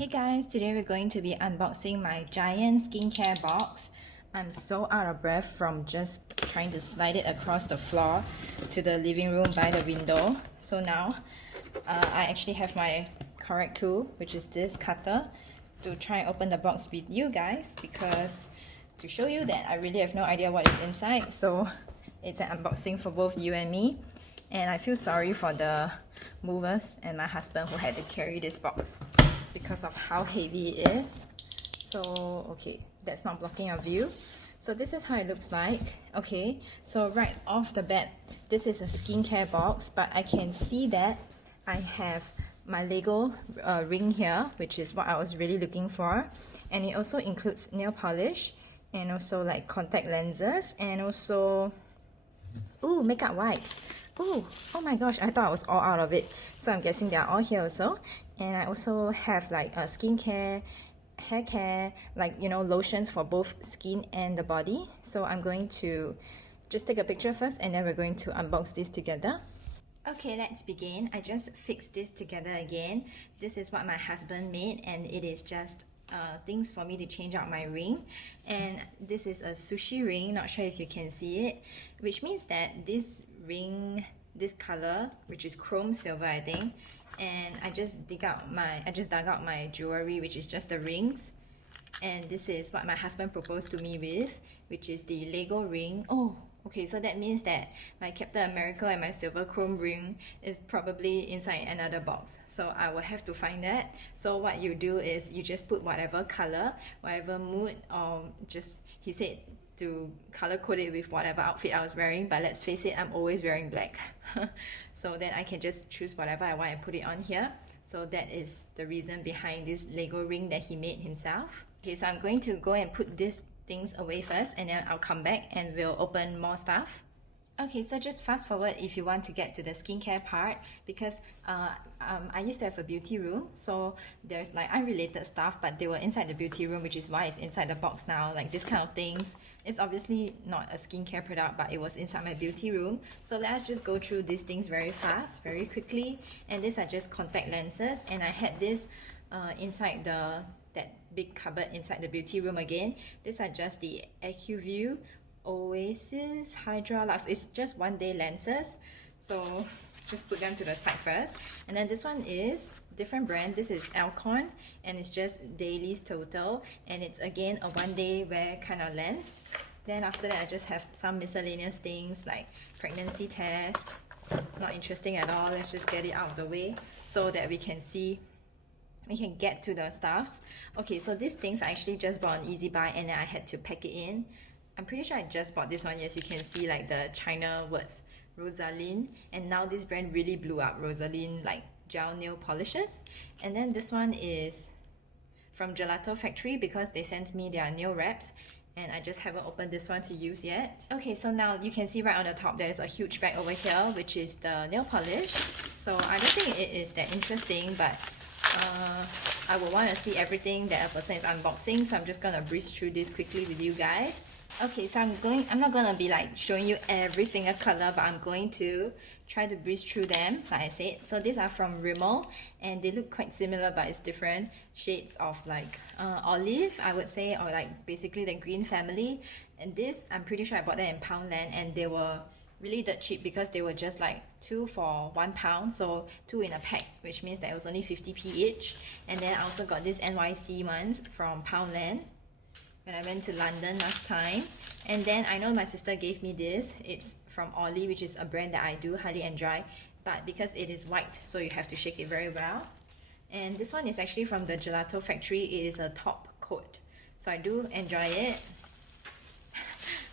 Hey guys, today we're going to be unboxing my giant skincare box. I'm so out of breath from just trying to slide it across the floor to the living room by the window. So now I actually have my correct tool, which is this cutter, to try and open the box with you guys, because to show you that I really have no idea what is inside. So it's an unboxing for both you and me, and I feel sorry for the movers and my husband who had to carry this box because of how heavy it is. So okay, that's not blocking our view. So this is how it looks like. Okay, so right off the bat, this is a skincare box, but I can see that I have my Lego ring here, which is what I was really looking for, and it also includes nail polish and also like contact lenses and also makeup wipes. Oh my gosh, I thought I was all out of it. So I'm guessing they are all here also. And I also have like a skincare, hair care, like, you know, lotions for both skin and the body. So I'm going to just take a picture first, and then we're going to unbox this together. Okay, let's begin. I just fixed this together again. This is what my husband made, and it is just things for me to change out my ring. And this is a sushi ring, not sure if you can see it, which means that this ring, this color, which is chrome silver, I think, and I just dug out my jewelry, which is just the rings. And this is what my husband proposed to me with, which is the Lego ring. Oh, okay, so that means that my Captain America and my silver chrome ring is probably inside another box. So I will have to find that. So what you do is you just put whatever color, whatever mood, or just, he said to color code it with whatever outfit I was wearing, but let's face it, I'm always wearing black. So then I can just choose whatever I want and put it on here. So that is the reason behind this Lego ring that he made himself. Okay, so I'm going to go and put these things away first, and then I'll come back and we'll open more stuff. Okay, so just fast forward if you want to get to the skincare part, because I used to have a beauty room, so there's like unrelated stuff, but they were inside the beauty room, which is why it's inside the box now, like this kind of things. It's obviously not a skincare product, but it was inside my beauty room. So let's just go through these things very fast, very quickly. And these are just contact lenses, and I had this inside that big cupboard inside the beauty room again. These are just the AccuView Oasis Hydra Lux. It's just one day lenses, so just put them to the side first. And then this one is different brand. This is Alcon, and it's just Dailies Total, and it's again a one day wear kind of lens. Then after that, I just have some miscellaneous things like pregnancy test. Not interesting at all. Let's just get it out of the way so that we can get to the stuffs. Okay, so these things I actually just bought on Easy Buy, and then I had to pack it in. I'm pretty sure I just bought this one. Yes, you can see like the China words, Rosaline, and now this brand really blew up, Rosaline, like gel nail polishes. And then this one is from Gelato Factory, because they sent me their nail wraps, and I just haven't opened this one to use yet. Okay, so now you can see right on the top there's a huge bag over here, which is the nail polish. So I don't think it is that interesting, but I will want to see everything that a person is unboxing, so I'm just gonna breeze through this quickly with you guys. Okay, so I'm not gonna be like showing you every single color, but I'm going to try to breeze through them, like I said. So these are from Rimmel, and they look quite similar, but it's different shades of like olive, I would say, or like basically the green family. And this, I'm pretty sure I bought them in Poundland, and they were really that cheap because they were just like 2 for £1, so 2 in a pack, which means that it was only 50p each. And then I also got this NYC ones from Poundland when I went to London last time. And then I know my sister gave me this. It's from Ollie, which is a brand that I do highly enjoy, but because it is white, so you have to shake it very well. And this one is actually from the Gelato Factory. It is a top coat, so I do enjoy it.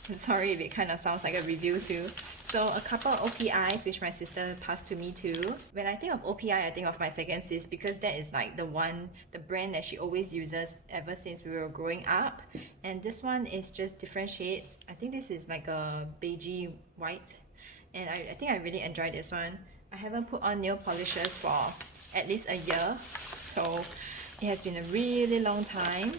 I'm sorry if it kind of sounds like a review too. So a couple of OPIs, which my sister passed to me too. When I think of OPI, I think of my second sis, because that is like the brand that she always uses ever since we were growing up. And this one is just different shades. I think this is like a beigey white, and I think I really enjoy this one. I haven't put on nail polishes for at least a year, so it has been a really long time.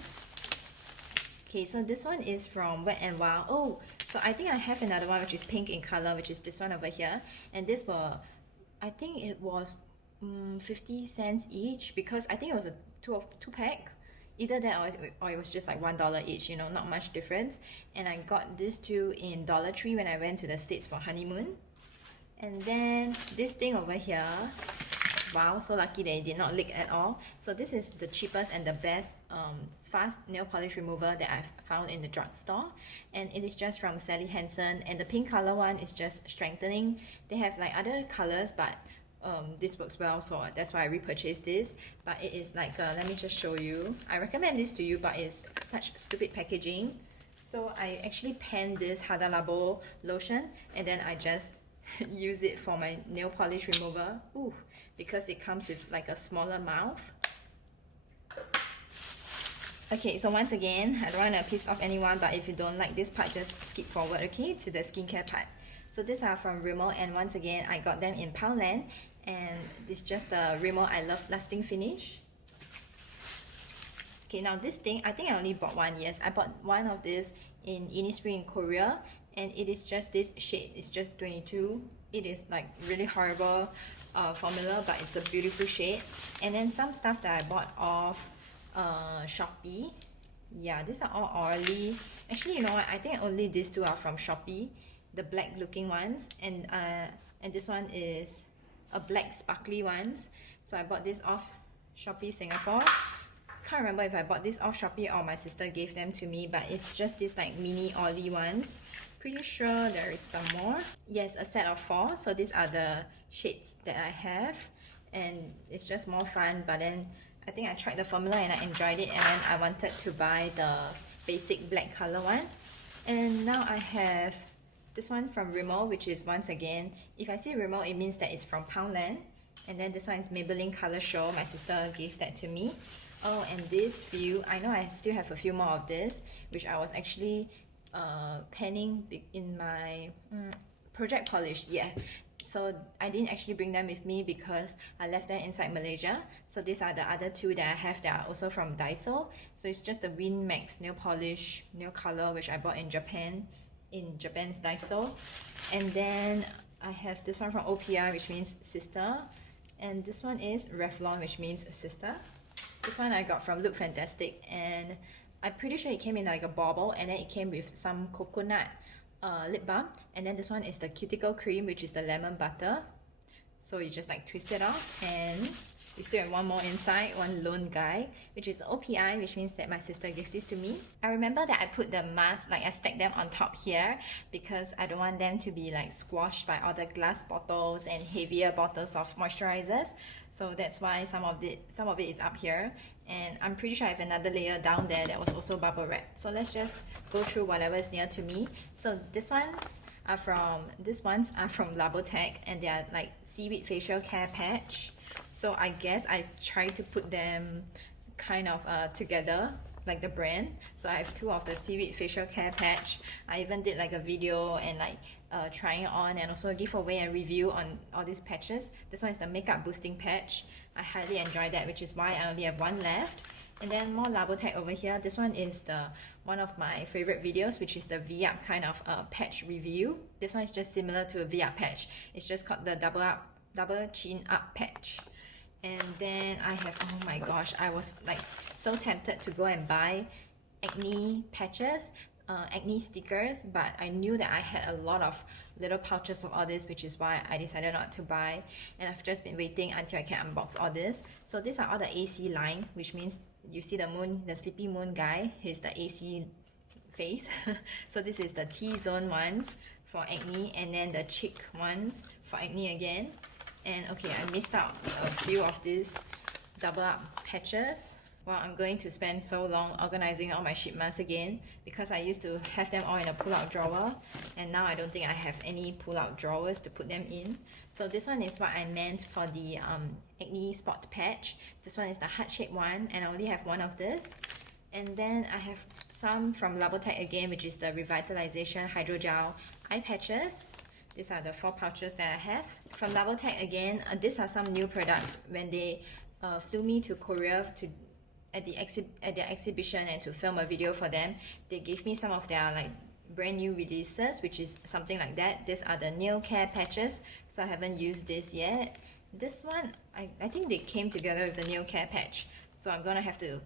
Okay, so this one is from Wet n Wild. Oh, so I think I have another one which is pink in color, which is this one over here. And this were, I think it was 50 cents each, because I think it was two pack. Either that or it was just like $1 each, you know, not much difference. And I got these two in Dollar Tree when I went to the States for honeymoon. And then this thing over here, wow, so lucky they did not leak at all. So this is the cheapest and the best fast nail polish remover that I've found in the drugstore, and it is just from Sally Hansen, and the pink color one is just strengthening. They have like other colors, but this works well, so that's why I repurchased this. But it is like let me just show you. I recommend this to you, but it's such stupid packaging. So I actually panned this Hada Labo lotion, and then I just use it for my nail polish remover. Ooh, because it comes with like a smaller mouth. Okay, so once again, I don't want to piss off anyone, but if you don't like this part, just skip forward, okay, to the skincare part. So these are from Rimmel, and once again, I got them in Poundland, and this is just the Rimmel I Love Lasting Finish. Okay, now this thing, I think I only bought one. Yes, I bought one of this in Innisfree in Korea, and it is just this shade. It's just 22. It is like really horrible formula, but it's a beautiful shade. And then some stuff that I bought off Shopee. Yeah, these are all orally. Actually, you know what? I think only these two are from Shopee, the black looking ones, and this one is a black sparkly ones. So I bought this off Shopee Singapore. Can't remember if I bought this off Shopee or my sister gave them to me, but it's just these like mini oily ones. Pretty sure there is some more. Yes, a set of 4. So these are the shades that I have, and it's just more fun. But then I think I tried the formula and I enjoyed it, and then I wanted to buy the basic black color one. And now I have this one from Rimmel, which is, once again, if I say Rimmel, it means that it's from Poundland. And then this one is Maybelline Color Show. My sister gave that to me. Oh, and this few, I know I still have a few more of this, which I was actually penning in my project polish. Yeah, so I didn't actually bring them with me because I left them inside Malaysia. So these are the other two that I have that are also from Daiso. So it's just the Win Max nail polish, nail color, which I bought in Japan, in Japan's Daiso. And then I have this one from OPR, which means sister, and this one is Revlon, which means sister. This one I got from Look Fantastic, and I'm pretty sure it came in like a bauble, and then it came with some coconut lip balm. And then this one is the cuticle cream, which is the lemon butter. So you just like twist it off, and you still have one more inside, one lone guy, which is the OPI, which means that my sister gave this to me. I remember that I put the mask, like I stacked them on top here because I don't want them to be like squashed by all the glass bottles and heavier bottles of moisturizers. So that's why some of it is up here, and I'm pretty sure I have another layer down there that was also bubble wrapped. So let's just go through whatever is near to me. So these ones are from Labotech, and they are like seaweed facial care patch. So I guess I tried to put them kind of together, like the brand. So I have 2 of the seaweed facial care patch. I even did like a video and like trying it on, and also give away a review on all these patches. This one is the makeup boosting patch. I highly enjoyed that, which is why I only have 1 left. And then more Labotech over here. This one is one of my favorite videos, which is the V-Up kind of patch review. This one is just similar to a V-Up patch. It's just called the double chin up patch. And then I have, oh my gosh, I was like so tempted to go and buy acne patches, acne stickers, but I knew that I had a lot of little pouches of all this, which is why I decided not to buy, and I've just been waiting until I can unbox all this. So these are all the AC line, which means you see the moon, the sleepy moon guy, he's the AC face. So this is the T-zone ones for acne, and then the cheek ones for acne again. And okay, I missed out a few of these double up patches. Well, I'm going to spend so long organizing all my sheet masks again because I used to have them all in a pull-out drawer, and now I don't think I have any pull-out drawers to put them in. So this one is what I meant for the acne spot patch. This one is the heart-shaped one, and I only have 1 of this. And then I have some from Labotech again, which is the Revitalization Hydrogel eye patches. These are the 4 pouches that I have. From Labotech again, these are some new products. When they flew me to Korea at their exhibition and to film a video for them, they gave me some of their like brand new releases, which is something like that. These are the nail care patches, so I haven't used this yet. This one, I think they came together with the nail care patch. So I'm gonna have to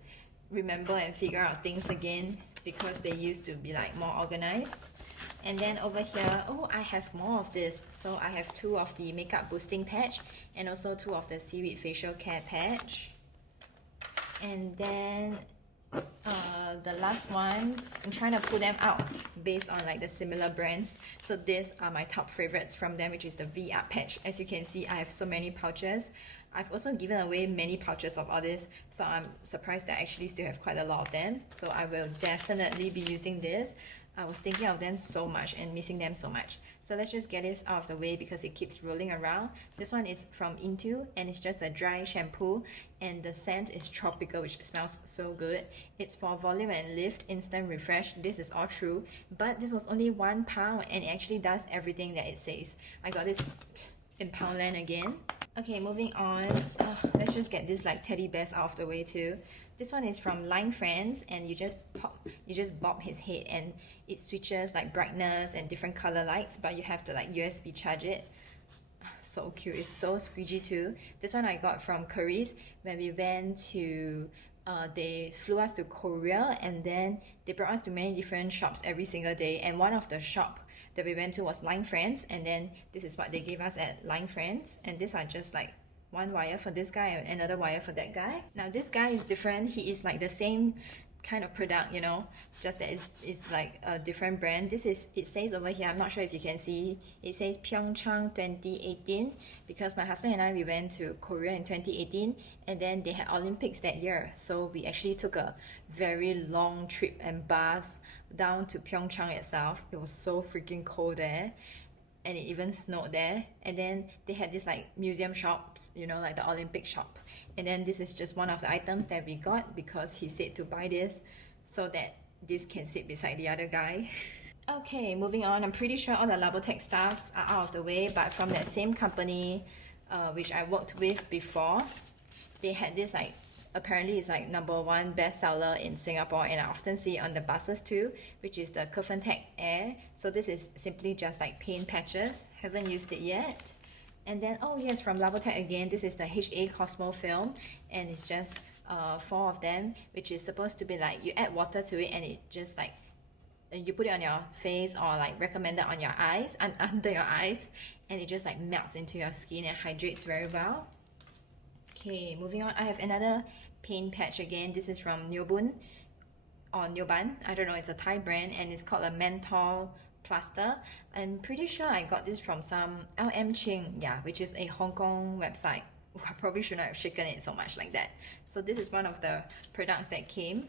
remember and figure out things again because they used to be like more organized. And then over here, oh, I have more of this. So I have 2 of the makeup boosting patch and also 2 of the seaweed facial care patch. And then the last ones, I'm trying to pull them out based on like the similar brands. So these are my top favorites from them, which is the VR patch. As you can see, I have so many pouches. I've also given away many pouches of all this, so I'm surprised that I actually still have quite a lot of them. So I will definitely be using this. I was thinking of them so much and missing them so much. So let's just get this out of the way because it keeps rolling around. This one is from Into and it's just a dry shampoo and the scent is tropical, which smells so good. It's for volume and lift, instant refresh. This is all true, but this was only £1 and it actually does everything that it says. I got this in Poundland again. Okay, moving on. Let's just get this like teddy bears out of the way too. This one is from Line Friends and you just bob his head and it switches like brightness and different color lights, but you have to like USB charge it. So cute. It's so squeegee too. This one I got from Curry's when we went to they flew us to Korea and then they brought us to many different shops every single day, and one of the shop that we went to was Line Friends, and then this is what they gave us at Line Friends, and these are just like one wire for this guy and another wire for that guy. Now this guy is different. He is like the same kind of product, you know, just that it's like a different brand. This is, it says over here, I'm not sure if you can see, it says Pyeongchang 2018 because my husband and I, we went to Korea in 2018 and then they had Olympics that year, so we actually took a very long trip and bus down to Pyeongchang itself. It was so freaking cold there and it even snowed there, and then they had this like museum shops, you know, like the Olympic shop, and then this is just one of the items that we got because he said to buy this so that this can sit beside the other guy. Okay, moving on. I'm pretty sure all the Labotech stuffs are out of the way, but from that same company which I worked with before, they had this like, apparently it's like #1 bestseller in Singapore and I often see it on the buses too, which is the Tech Air. So this is simply just like paint patches, haven't used it yet. And then, oh yes, from Labotech again, this is the HA Cosmo film and it's just 4 of them, which is supposed to be like you add water to it and it just like you put it on your face or like recommended on your eyes and under your eyes, and it just like melts into your skin and hydrates very well. Okay, moving on, I have another paint patch again. This is from Nyoban or Nyoban. I don't know, it's a Thai brand and it's called a menthol plaster. I'm pretty sure I got this from some LM Ching, yeah, which is a Hong Kong website. Ooh, I probably shouldn't have shaken it so much like that. So this is one of the products that came.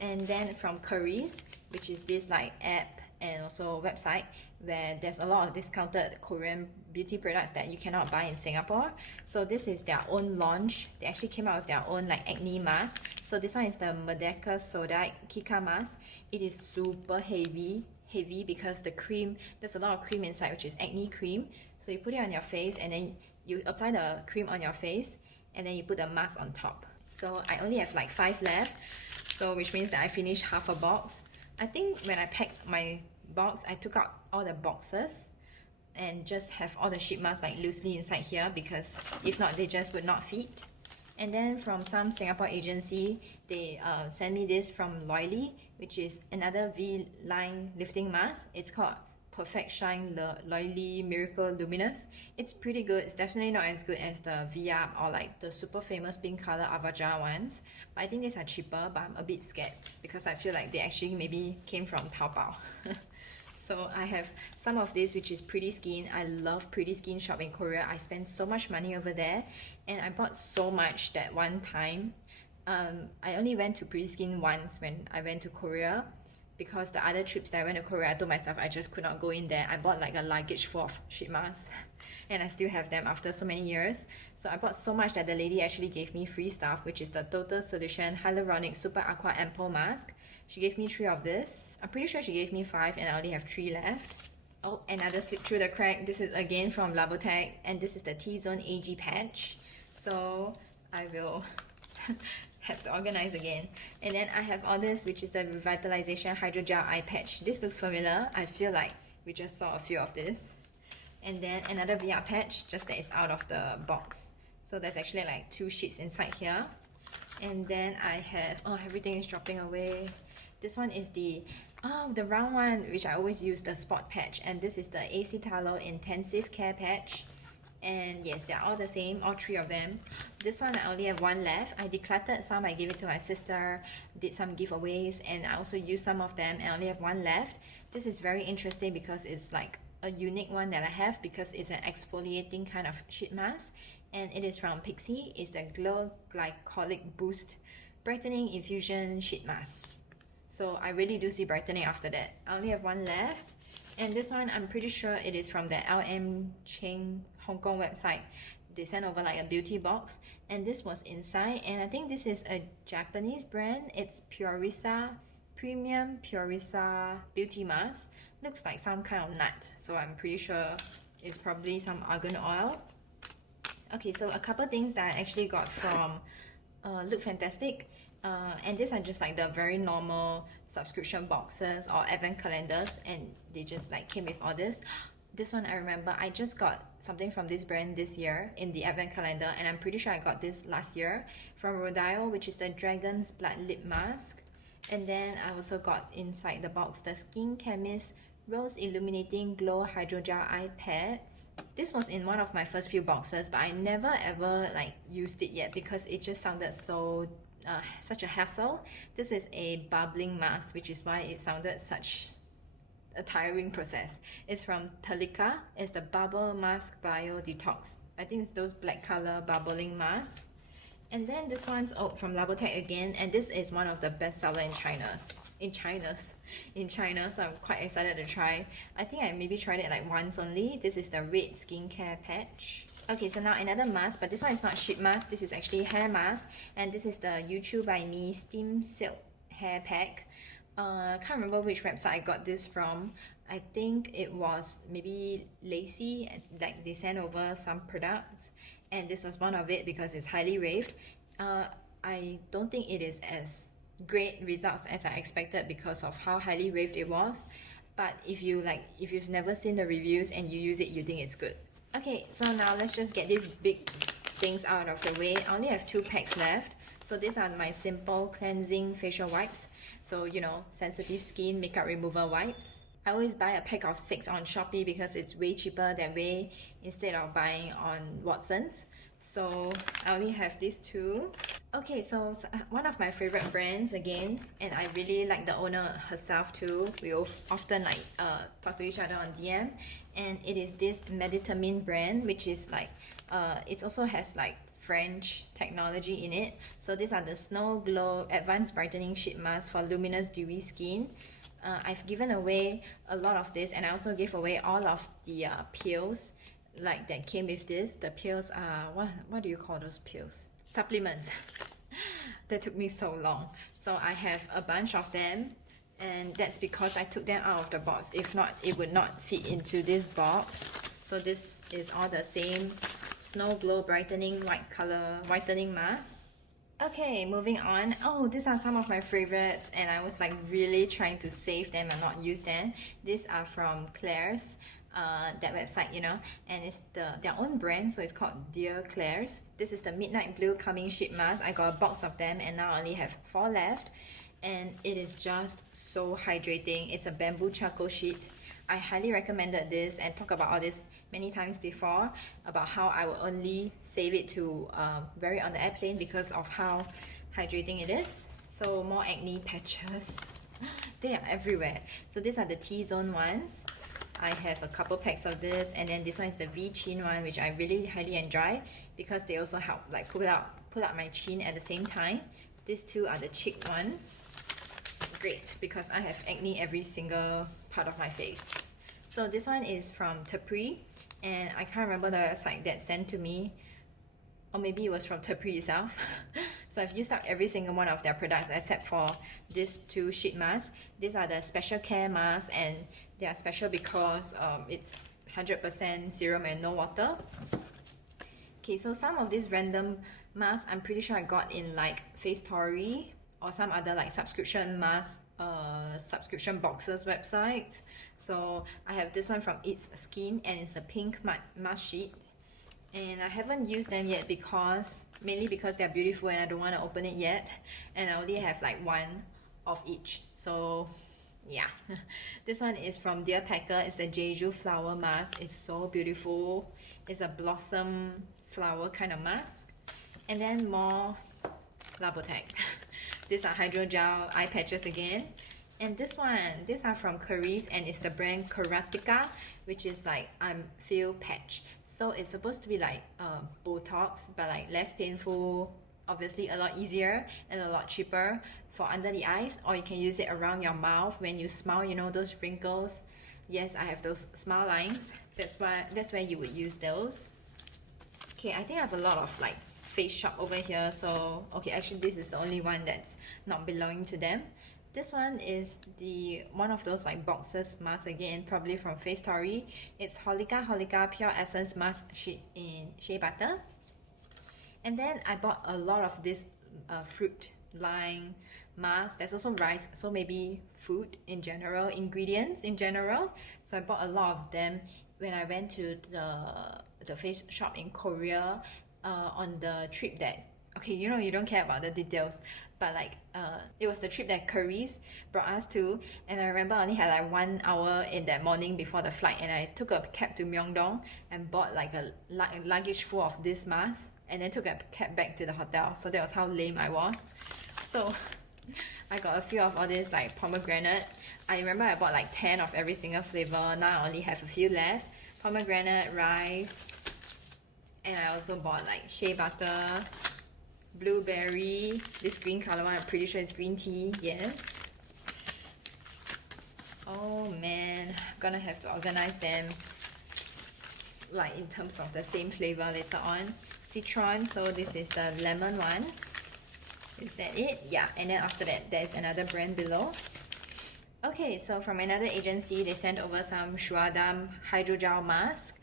And then from Curry's, which is this like app and also website where there's a lot of discounted Korean beauty products that you cannot buy in Singapore. So this is their own launch. They actually came out with their own like acne mask. So this one is the Merdeka Soda Kika mask. It is super heavy because the cream, there's a lot of cream inside, which is acne cream. So you put it on your face and then you apply the cream on your face and then you put the mask on top. So I only have like 5 left, so which means that I finished half a box. I think when I packed my box, I took out all the boxes and just have all the sheet masks like loosely inside here because if not, they just would not fit. And then from some Singapore agency, they sent me this from Loyly, which is another V-line lifting mask. It's called Perfect Shine Loyly Miracle Luminous. It's pretty good. It's definitely not as good as the VR or like the super famous pink color Avajar ones, but I think these are cheaper, but I'm a bit scared because I feel like they actually maybe came from Taobao. So I have some of this, which is Pretty Skin. I love Pretty Skin shop in Korea. I spend so much money over there and I bought so much that one time. I only went to Pretty Skin once when I went to Korea, because the other trips that I went to Korea, I told myself I just could not go in there. I bought like a luggage full of sheet masks and I still have them after so many years. So I bought so much that the lady actually gave me free stuff, which is the Total Solution Hyaluronic Super Aqua Ampoule Mask. She gave me 3 of this. I'm pretty sure she gave me 5 and I only have 3 left. Oh, another slip through the crack. This is again from Labotech and this is the T-Zone AG patch. So I will have to organize again. And then I have all this, which is the Revitalization Hydrogel Eye Patch. This looks familiar. I feel like we just saw a few of this. And then another VR patch, just that it's out of the box. So there's actually like 2 sheets inside here. And then I have, oh, everything is dropping away. This one is the round one, which I always use, the spot patch. And this is the AC Talo Intensive Care Patch. And yes, they're all the same, all three of them. This one I only have one left. I decluttered some, I gave it to my sister, did some giveaways, and I also used some of them, and I only have one left. This is very interesting because it's like a unique one that I have, because it's an exfoliating kind of sheet mask, and it is from Pixi. It's the Glow Glycolic Boost Brightening Infusion Sheet Mask. So I really do see brightening after that. I only have one left. And this one, I'm pretty sure it is from the LM Cheng Hong Kong website. They sent over like a beauty box, and this was inside. And I think this is a Japanese brand. It's Purisa Premium Purisa Beauty Mask. Looks like some kind of nut, so I'm pretty sure it's probably some argan oil. Okay, so a couple things that I actually got from Look Fantastic. And these are just like the very normal subscription boxes or advent calendars, and they just like came with all this. This one I remember I just got something from this brand this year in the advent calendar, and I'm pretty sure I got this last year from Rodeo, which is the Dragon's Blood Lip Mask. And then I also got inside the box the Skin Chemist Rose Illuminating Glow Hydrogel Eye Pads. This was in one of my first few boxes, but I never ever like used it yet because it just sounded so such a hassle. This is a bubbling mask, which is why it sounded such a tiring process. It's from Talika. It's the Bubble Mask Bio Detox. I think it's those black color bubbling masks. And then this one's from Labotech again, and this is one of the best seller in China, so I'm quite excited to try. I think I maybe tried it like once only. This is the Red Skincare Patch. Okay, so now another mask, but this one is not sheet mask. This is actually hair mask, and this is the YouTube by Me Steam Silk Hair Pack. Can't remember which website I got this from. I think it was maybe Lacey, like they sent over some products, and this was one of it because it's highly raved. I don't think it is as great results as I expected because of how highly raved it was, but if you've never seen the reviews and you use it, you think it's good. Okay, so now let's just get these big things out of the way. I only have 2 packs left. So these are my simple cleansing facial wipes. So, you know, sensitive skin makeup remover wipes. I always buy a pack of 6 on Shopee because it's way cheaper that way instead of buying on Watsons. So I only have these 2. Okay, so one of my favorite brands again, and I really like the owner herself too. We often like talk to each other on DM, and it is this Meditamine brand, which is like it also has like French technology in it. So these are the Snow Glow Advanced Brightening Sheet Mask for luminous dewy skin. I've given away a lot of this, and I also gave away all of the pills like that came with this. The pills are what do you call those pills? Supplements. That took me so long. So I have a bunch of them, and that's because I took them out of the box. If not, it would not fit into this box. So this is all the same Snow Glow Brightening White Color Whitening Mask. Okay, moving on. Oh, these are some of my favorites, and I was like really trying to save them and not use them. These are from Claire's, that website, you know, and it's their own brand, so it's called Dear Claire's. This is the Midnight Blue Calming Sheet Mask. I got a box of them, and now I only have 4 left, and it is just so hydrating. It's a bamboo charcoal sheet. I highly recommended this and talk about all this many times before about how I will only save it to wear it on the airplane because of how hydrating it is. So more acne patches. They are everywhere. So these are the T-zone ones. I have a couple packs of this, and then this one is the V-chin one, which I really highly enjoy because they also help like pull out my chin at the same time. These 2 are the cheek ones. Great, because I have acne every single part of my face. So this one is from Tapri, and I can't remember the website that sent to me, or maybe it was from Tapri itself. So I've used up every single one of their products except for these 2 sheet masks. These are the special care masks, and they are special because it's 100% serum and no water. Okay, so some of these random masks I'm pretty sure I got in like Face Story or some other like subscription mask subscription boxes websites. So I have this one from It's Skin, and it's a pink mask sheet. And I haven't used them yet because mainly because they're beautiful and I don't want to open it yet, and I only have like one of each. So yeah, this one is from Dear Packer. It's the Jeju flower mask. It's so beautiful. It's a blossom flower kind of mask. And then more Labotech. These are hydrogel eye patches again. And these are from Caris, and it's the brand Karatika, which is like feel patch. So it's supposed to be like Botox, but like less painful, obviously a lot easier and a lot cheaper for under the eyes, or you can use it around your mouth when you smile, you know, those wrinkles. Yes, I have those smile lines. That's where you would use those. Okay, I think I have a lot of like Face Shop over here. So okay, actually this is the only one that's not belonging to them. This one is one of those like boxes mask again, probably from Face Story. It's Holika Pure Essence Mask in Shea Butter. And then I bought a lot of this fruit line mask. There's also rice, so maybe food in general, ingredients in general. So I bought a lot of them when I went to the face shop in Korea on the trip that, okay, you know, you don't care about the details, but like it was the trip that Caris brought us to, and I remember I only had like 1 hour in that morning before the flight, and I took a cab to Myeongdong and bought like a luggage full of this mask, and then took a cab back to the hotel. So that was how lame I was. So I got a few of all this like pomegranate. I remember I bought like 10 of every single flavor. Now I only have a few left. Pomegranate, rice, and I also bought like shea butter, blueberry, this green color one, I'm pretty sure it's green tea, yes. Oh man, I'm gonna have to organize them like in terms of the same flavor later on. Citron, so this is the lemon ones. Is that it? Yeah, and then after that there's another brand below. Okay, so from another agency, they sent over some Shuadam hydrogel mask.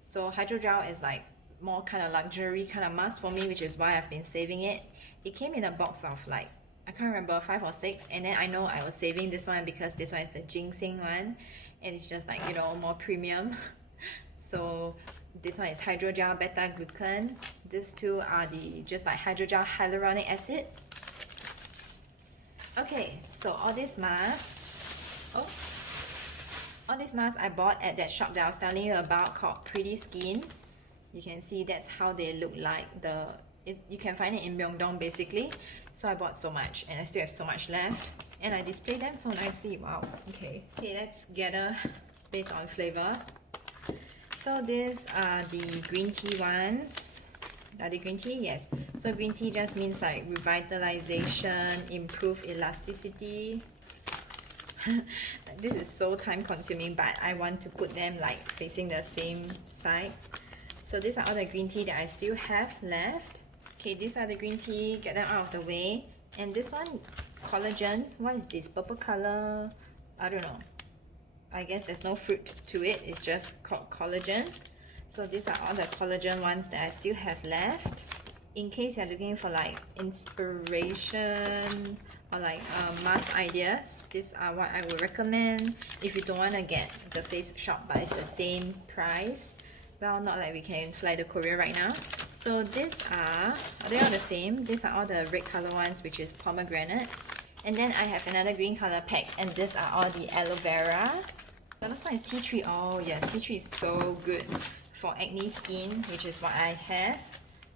So hydrogel is like more kind of luxury kind of mask for me, which is why I've been saving it. It came in a box of like, I can't remember, 5 or 6, and then I know I was saving this one because this one is the ginseng one, and it's just like, you know, more premium. So this one is hydrogel beta glucan. These two are the just like hydrogel hyaluronic acid. Okay, so all these masks, all these masks I bought at that shop that I was telling you about called Pretty Skin. You can see that's how they look like. You can find it in Myeongdong basically. So I bought so much, and I still have so much left, and I display them so nicely. Wow. Okay, let's gather based on flavor. So these are the green tea ones. Are they green tea? Yes. So green tea just means like revitalization, improve elasticity. This is so time consuming, but I want to put them like facing the same side. So these are all the green tea that I still have left. Okay, these are the green tea, get them out of the way. And this one, collagen, what is this? Purple color, I don't know. I guess there's no fruit to it, it's just called collagen. So these are all the collagen ones that I still have left. In case you're looking for like inspiration or like mask ideas, these are what I would recommend. If you don't want to get the face shop but it's the same price, well, not like we can fly to Korea right now. So these are they all the same? These are all the red color ones, which is pomegranate. And then I have another green color pack, and these are all the aloe vera. The last one is tea tree. Oh yes, tea tree is so good for acne skin, which is what I have.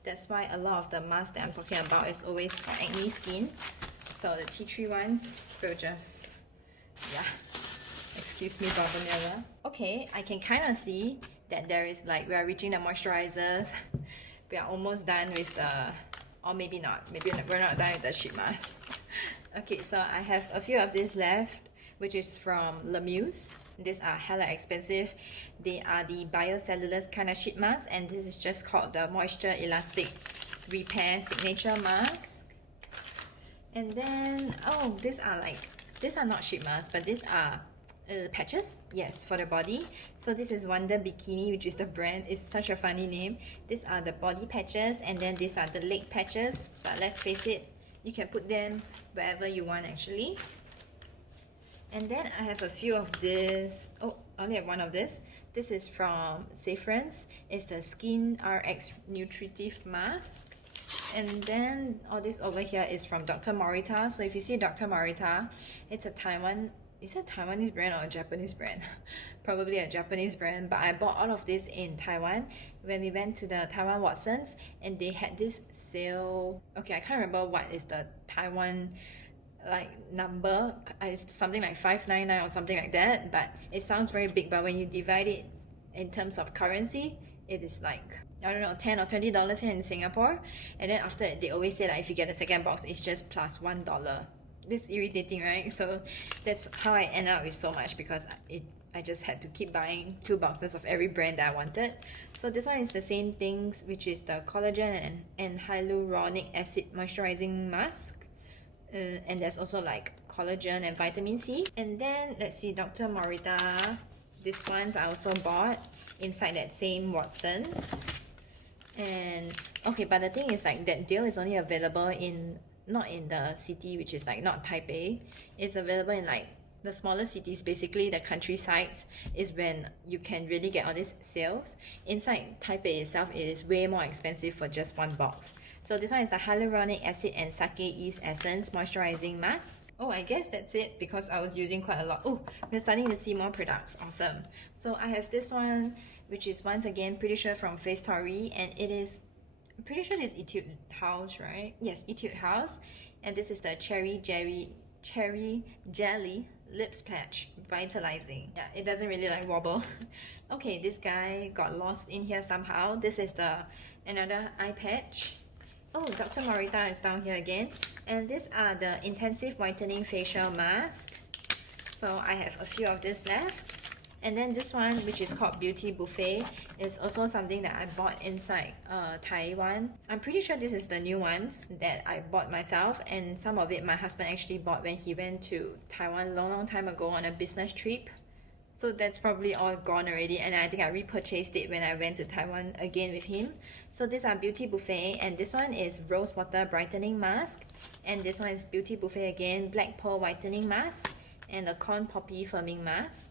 That's why a lot of the masks that I'm talking about is always for acne skin. So the tea tree ones will just, yeah, excuse me for vanilla. Okay, I can kind of see that there is like, we are reaching the moisturizers. We are almost done with the, or maybe not, maybe we're not done with the sheet mask. Okay, so I have a few of these left, which is from Lemuse. These are hella expensive. They are the biocellulose kind of sheet mask, and this is just called the Moisture Elastic Repair Signature Mask. And then, oh, these are not sheet masks, but these are patches, yes, for the body. So this is Wonder Bikini, which is the brand. It's such a funny name. These are the body patches, and then these are the leg patches. But let's face it, you can put them wherever you want actually. And then I have a few of this. Oh, I only have one of this. This is from Saffron's. It's the Skin RX Nutritive Mask. And then all this over here is from Dr. Morita. So if you see Dr. Morita, it's a Taiwan, is it a Taiwanese brand or a Japanese brand? Probably a Japanese brand, but I bought all of this in Taiwan when we went to the Taiwan Watsons, and they had this sale. Okay, I can't remember what is the Taiwan like number. It's something like 599 or something like that, but it sounds very big, but when you divide it in terms of currency, it is like, I don't know, $10 or $20 here in Singapore. And then after that, they always say like if you get a second box, it's just plus $1. This irritating, right? So that's how I end up with so much, because I just had to keep buying 2 boxes of every brand that I wanted. So this one is the same things, which is the collagen and hyaluronic acid moisturizing mask. And there's also like collagen and vitamin C. And then let's see, Dr. Morita. This ones I also bought inside that same Watsons. And okay, but the thing is like that deal is only available in, not in the city, which is like not Taipei. It's available in like the smaller cities, basically the countrysides, is when you can really get all these sales. Inside Taipei itself, it is way more expensive for just 1 box. So this one is the hyaluronic acid and sake yeast essence moisturizing mask. Oh, I guess that's it, because I was using quite a lot. Oh, we're starting to see more products. Awesome. So I have this one, which is once again pretty sure from Face Story, and it is, I'm pretty sure this is Etude House, right? Yes, Etude House. And this is the cherry jelly lips patch vitalizing. Yeah, it doesn't really like wobble. Okay, this guy got lost in here somehow. This is the another eye patch. Oh, Dr. Morita is down here again. And these are the intensive whitening facial mask. So I have a few of this left. And then this one, which is called Beauty Buffet, is also something that I bought inside Taiwan. I'm pretty sure this is the new ones that I bought myself, and some of it my husband actually bought when he went to Taiwan long time ago on a business trip. So that's probably all gone already, and I think I repurchased it when I went to Taiwan again with him. So these are Beauty Buffet, and this one is Rose Water Brightening Mask, and this one is Beauty Buffet again, Black Pearl Whitening Mask, and the Corn Poppy Firming Mask.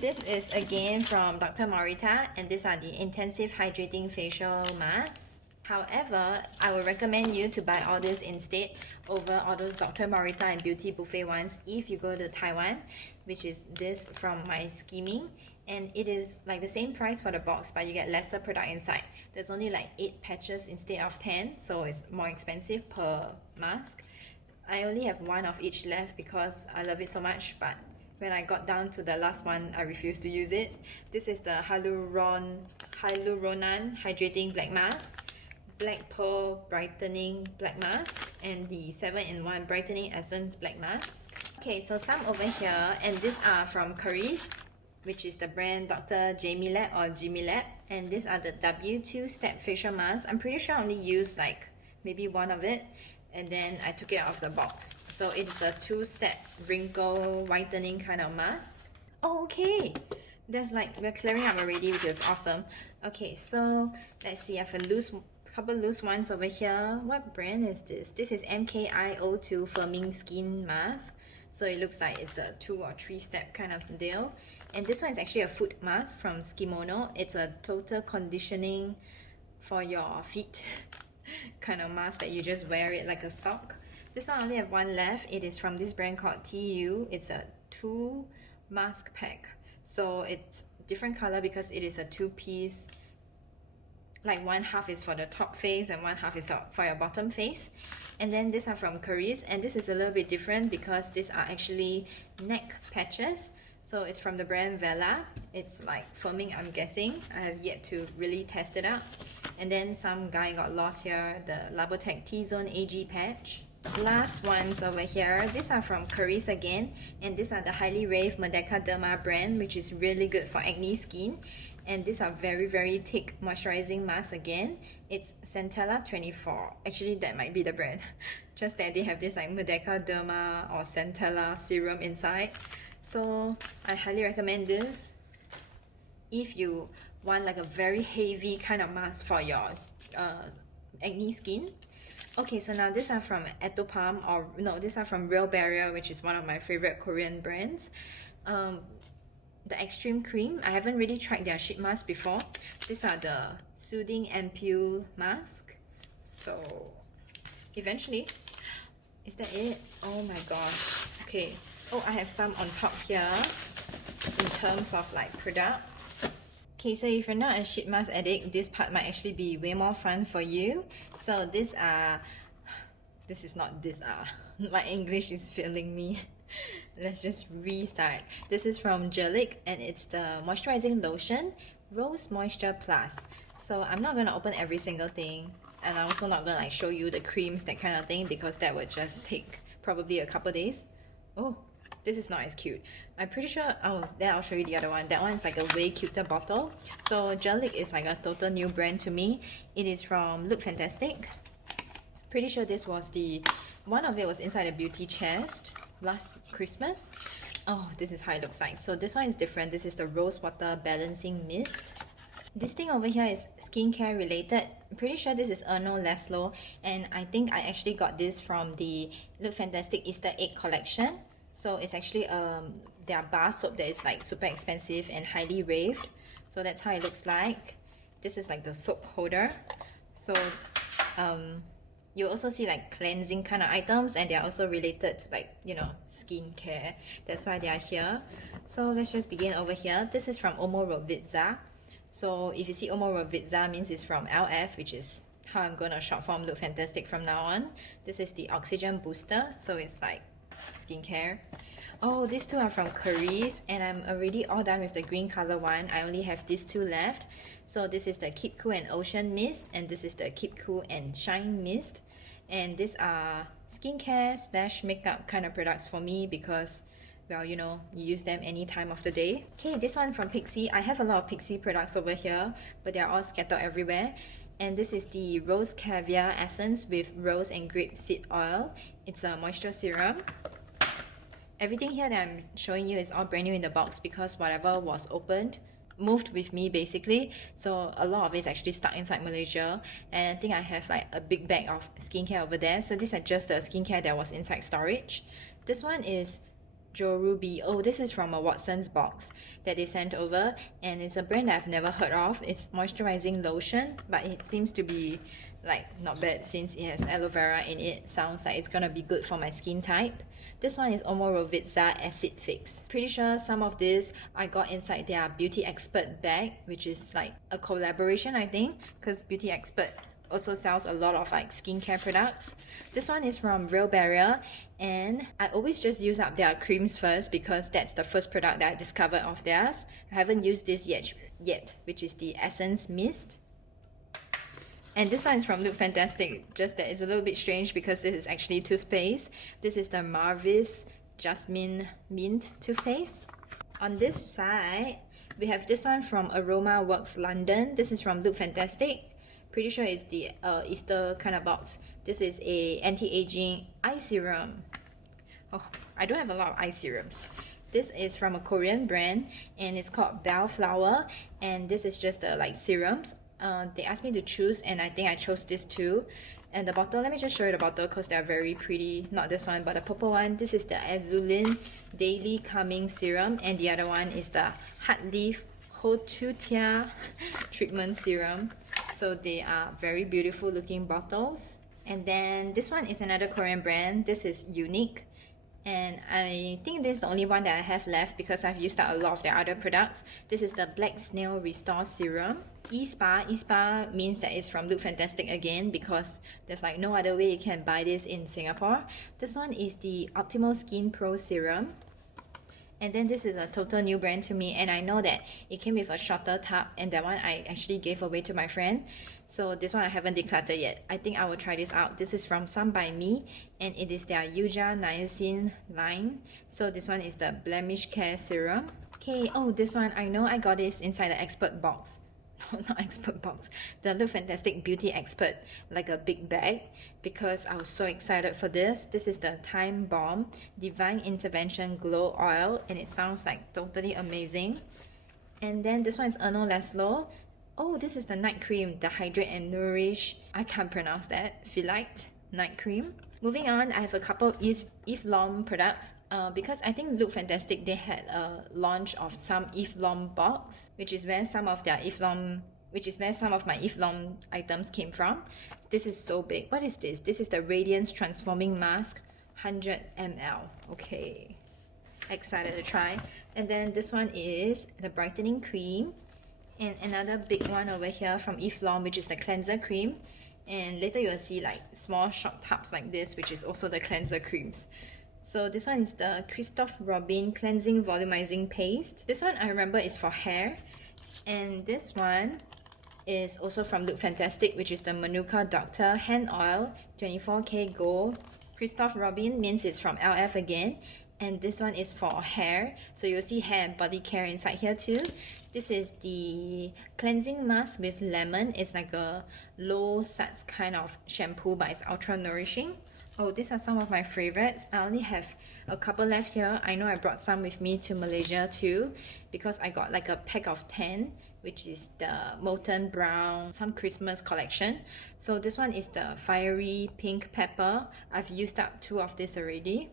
This is again from Dr. Morita, and these are the Intensive Hydrating Facial Masks. However, I would recommend you to buy all this instead over all those Dr. Morita and Beauty Buffet ones if you go to Taiwan, which is this from my skimming. And it is like the same price for the box, but you get lesser product inside. There's only like 8 patches instead of 10, so it's more expensive per mask. I only have 1 of each left because I love it so much, but when I got down to the last one, I refused to use it. This is the Hyaluronan Hydrating Black Mask, Black Pearl Brightening Black Mask, and the 7-in-1 Brightening Essence Black Mask. Okay, so some over here, and these are from Curry's, which is the brand Dr. Jamie Lab or Jimmy Lab, and these are the W2 Step Facial Mask. I'm pretty sure I only used like maybe 1 of it, and then I took it out of the box. So it's a 2-step wrinkle whitening kind of mask. Oh, okay. There's like, we're clearing up already, which is awesome. Okay, so let's see, I have a couple loose ones over here. What brand is this? This is MKIO2 Firming Skin Mask. So it looks like it's a 2 or 3-step kind of deal. And this one is actually a foot mask from Skimono. It's a total conditioning for your feet kind of mask that you just wear it like a sock. This one I only have 1 left. It is from this brand called TU. It's a 2 mask pack. So it's different color because it is a 2-piece. Like 1/2 is for the top face and 1/2 is for your bottom face. And then these are from Curry's, and this is a little bit different because these are actually neck patches. So it's from the brand Vela. It's like firming, I'm guessing. I have yet to really test it out. And then some guy got lost here, the Labotech T-Zone AG patch. Last ones over here, these are from Curry's again, and these are the highly raved Merdeka Derma brand, which is really good for acne skin. And these are very thick moisturizing masks again. It's Centella 24. Actually, that might be the brand. Just that they have this like Merdeka Derma or Centella serum inside. So I highly recommend this if you want like a very heavy kind of mask for your acne skin. Okay, so now these are from Etopalm, or no, these are from Real Barrier, which is one of my favorite Korean brands. the extreme cream. I haven't really tried their sheet mask before. These are the soothing ampule mask. So eventually, is that it? Oh my gosh. Okay. Oh, I have some on top here in terms of like product. Okay, so if you're not a sheet mask addict, this part might actually be way more fun for you. So these are, my English is failing me. Let's just restart. This is from Gelic and it's the moisturizing lotion, Rose Moisture Plus. So I'm not gonna open every single thing, and I'm also not gonna like show you the creams, that kind of thing, because that would just take probably a couple days. Oh, this is not as cute. I'm pretty sure, oh, then I'll show you the other one. That one is like a way cuter bottle. So Gelic is like a total new brand to me. It is from Look Fantastic. Pretty sure this was one of it was inside a beauty chest last Christmas. Oh, this is how it looks like. So this one is different. This is the Rose Water Balancing Mist. This thing over here is skincare related. I'm pretty sure this is Erno Laszlo, and I think I actually got this from the Look Fantastic Easter Egg collection. So it's actually their bar soap that is like super expensive and highly raved. So that's how it looks like. This is like the soap holder. So you also see like cleansing kind of items, and they're also related to like, you know, skincare. That's why they are here. So let's just begin over here. This is from Omorovitza. So if you see Omorovitza, means it's from LF, which is how I'm gonna shop from Look Fantastic from now on. This is the Oxygen Booster, so it's like skincare. Oh, these two are from Caris, and I'm already all done with the green color one. I only have these two left. So this is the Keep Cool and Ocean Mist, and this is the Keep Cool and Shine Mist. And these are skincare / makeup kind of products for me because, well, you know, you use them any time of the day. Okay, this one from Pixi. I have a lot of Pixi products over here, but they're all scattered everywhere. And this is the Rose Caviar Essence with rose and grapeseed oil. It's a moisture serum. Everything here that I'm showing you is all brand new in the box because whatever was opened moved with me basically. So a lot of it is actually stuck inside Malaysia, and I think I have like a big bag of skincare over there. So these are just the skincare that was inside storage. This one is Jorubi. Oh, this is from a Watson's box that they sent over, and it's a brand that I've never heard of. It's moisturizing lotion, but it seems to be like not bad since it has aloe vera in it. Sounds like it's gonna be good for my skin type. This one is Omorovitza Acid Fix. Pretty sure some of this I got inside their Beauty Expert bag, which is like a collaboration, I think, because Beauty Expert also sells a lot of like skincare products. This one is from Real Barrier, and I always just use up their creams first because that's the first product that I discovered of theirs. I haven't used this yet, which is the Essence Mist. And this one is from Look Fantastic, just that it's a little bit strange because this is actually toothpaste. This is the Marvis Jasmine Mint toothpaste. On this side, we have this one from Aroma Works London. This is from Look Fantastic. Pretty sure it's the Easter kind of box. This is a anti-aging eye serum. Oh, I don't have a lot of eye serums. This is from a Korean brand and it's called Bellflower, and this is just the like serums. They asked me to choose, and I think I chose this too. And the bottle, let me just show you the bottle because they're very pretty. Not this one, but the purple one. This is the Azulin Daily Calming Serum, and the other one is the Heart Leaf Hotutia Treatment Serum. So they are very beautiful looking bottles. And then this one is another Korean brand. This is Unique, and I think this is the only one that I have left because I've used out a lot of their other products. This is the Black Snail Restore Serum. eSpa means that it's from Look Fantastic again because there's like no other way you can buy this in Singapore. This one is the Optimal Skin Pro Serum. And then this is a total new brand to me, and I know that it came with a shorter tub, and that one I actually gave away to my friend. So this one I haven't decluttered yet. I think I will try this out. This is from Some By Me, and it is their Yuja Niacin line. So this one is the Blemish Care Serum. Okay, oh, this one, I know I got this inside the expert box. No, not expert box. The Look Fantastic Beauty Expert, like a big bag, because I was so excited for this. This is the Time Bomb Divine Intervention Glow Oil, and it sounds like totally amazing. And then this one is Erno Laszlo. Oh, this is the night cream, the Hydrate and Nourish, I can't pronounce that, Phyllite night cream. Moving on, I have a couple of Eve Lom products because I think Look Fantastic, they had a launch of some Eve Lom box, which is where some of their Eve Lom, which is where some of my Eve Lom items came from. This is so big. What is this? This is the Radiance Transforming Mask, 100 ml. Okay, excited to try. And then this one is the Brightening Cream, and another big one over here from Eve Lom, which is the Cleanser Cream. And later you'll see like small short tubs like this, which is also the cleanser creams. So this one is the Christophe Robin Cleansing Volumizing Paste. This one I remember is for hair. And this one is also from Look Fantastic, which is the Manuka Doctor Hand Oil 24K Gold. Christophe Robin means it's from LF again. And this one is for hair, so you'll see hair and body care inside here too. This is the cleansing mask with lemon. It's like a low sats kind of shampoo, but it's ultra nourishing. Oh, these are some of my favorites. I only have a couple left here. I know I brought some with me to Malaysia too, because I got like a pack of 10, which is the Molten Brown, some Christmas collection. So this one is the Fiery Pink Pepper. I've used up 2 of this already.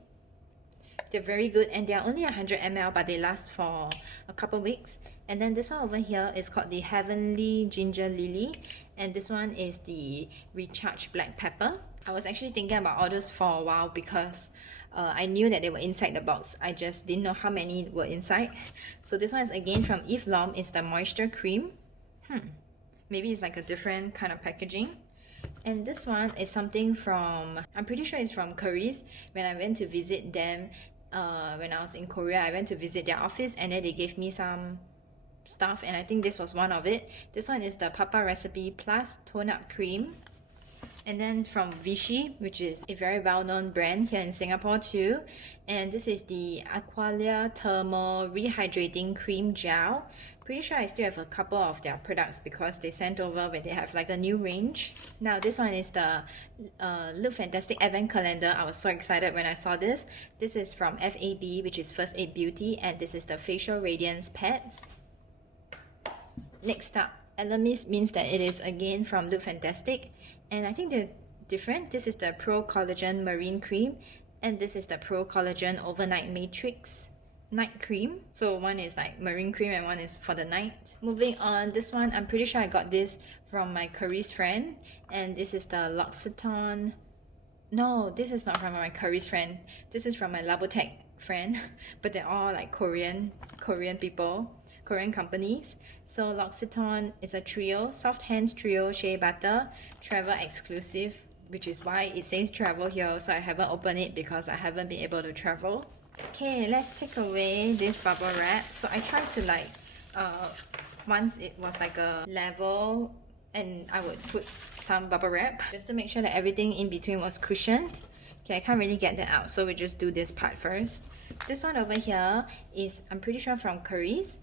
They're very good, and they're only 100 ml, but they last for a couple weeks. And then this one over here is called the Heavenly Ginger Lily, and this one is the Recharge Black Pepper. I was actually thinking about all those for a while because I knew that they were inside the box. I just didn't know how many were inside. So this one is again from Eve Lom. It's the Moisture Cream. Maybe it's like a different kind of packaging. And this one is something from, I'm pretty sure it's from Curry's. When I went to visit them, when I was in Korea, I went to visit their office, and then they gave me some stuff, and I think this was one of it. This one is the Papa Recipe Plus Tone Up Cream. And then from Vichy, which is a very well-known brand here in Singapore too. And this is the Aqualia Thermal Rehydrating Cream Gel. Pretty sure I still have a couple of their products because they sent over when they have like a new range. Now this one is the Look Fantastic Advent Calendar. I was so excited when I saw this. This is from FAB, which is First Aid Beauty, and this is the Facial Radiance Pads. Next up, Elemis means that it is again from Look Fantastic, and I think they're different. This is the Pro Collagen Marine Cream, and this is the Pro Collagen Overnight Matrix Night Cream. So one is like marine cream and one is for the night. Moving on, this one, I'm pretty sure I got this from my Curry's friend, and this is the L'Occitane. No, this is not from my Curry's friend. This is from my Labotech friend, but they're all like Korean people, Korean companies. So L'Occitane is a trio, Soft Hands Trio Shea Butter, travel exclusive, which is why it says travel here, so I haven't opened it because I haven't been able to travel. Okay, let's take away this bubble wrap. So I tried to like, once it was like a level, and I would put some bubble wrap just to make sure that everything in between was cushioned. Okay, I can't really get that out, so we just do this part first. This one over here is, I'm pretty sure from Curry's.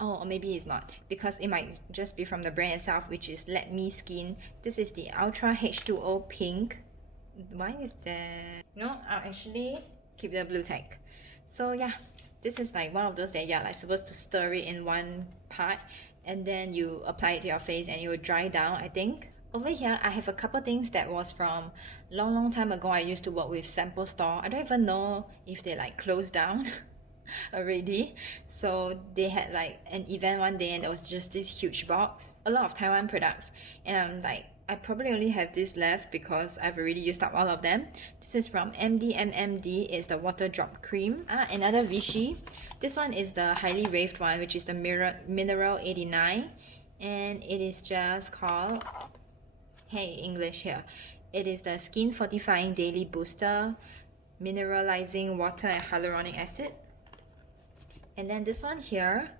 Oh, or maybe it's not, because it might just be from the brand itself, which is Let Me Skin. This is the Ultra H2O Pink. Why is that? No, I'll actually keep the blue tag. So yeah, this is like one of those that you're like supposed to stir it in one part, and then you apply it to your face and it will dry down, I think. Over here, I have a couple things that was from long time ago. I used to work with Sample Store. I don't even know if they like closed down already. So they had like an event one day, and there was just this huge box, a lot of Taiwan products, and I'm like, I probably only have this left because I've already used up all of them. This is from MDMMD. It's the Water Drop Cream. Another Vichy. This one is the highly raved one, which is the Mineral 89, and it is just called, hey, English here, it is the Skin Fortifying Daily Booster Mineralizing Water and Hyaluronic Acid. And then this one here,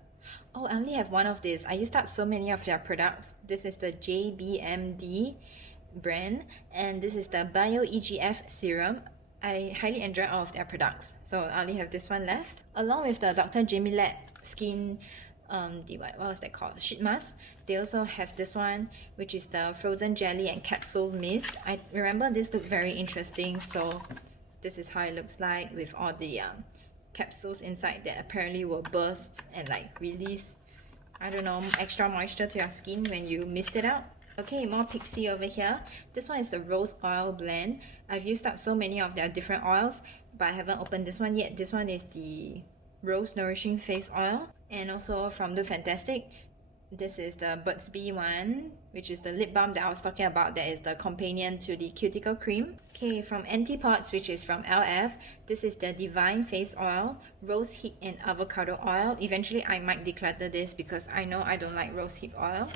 oh, I only have one of this. I used up so many of their products. This is the JBMD brand, and this is the Bio EGF Serum. I highly enjoy all of their products, so I only have this one left. Along with the Dr. Jamilette Skin, what was that called? Sheet mask. They also have this one, which is the Frozen Jelly and Capsule Mist. I remember this looked very interesting, so this is how it looks like with all the capsules inside that apparently will burst and like release, I don't know, extra moisture to your skin when you mist it out. Okay, more Pixi over here. This one is the rose oil blend. I've used up so many of their different oils, but I haven't opened this one yet. This one is the Rose Nourishing Face Oil. And also from Do Fantastic, this is the Burt's Bee one, which is the lip balm that I was talking about. That is the companion to the cuticle cream. Okay, from Antipods, which is from LF, this is the Divine Face Oil, Rose Hip and Avocado Oil. Eventually, I might declutter this because I know I don't like rose hip oil.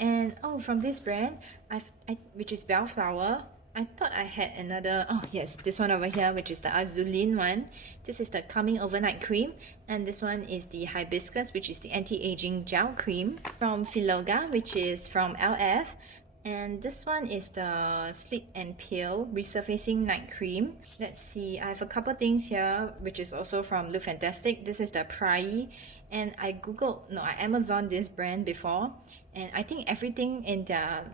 And oh, from this brand, which is Bellflower, I thought I had another, oh yes, this one over here, which is the Azuline one. This is the Calming Overnight Cream, and this one is the Hibiscus, which is the Anti-Aging Gel Cream. From Filoga, which is from LF, and this one is the Sleep and Peel Resurfacing Night Cream. Let's see, I have a couple things here, which is also from Look Fantastic. This is the Prai, and I Amazoned this brand before, and I think everything in their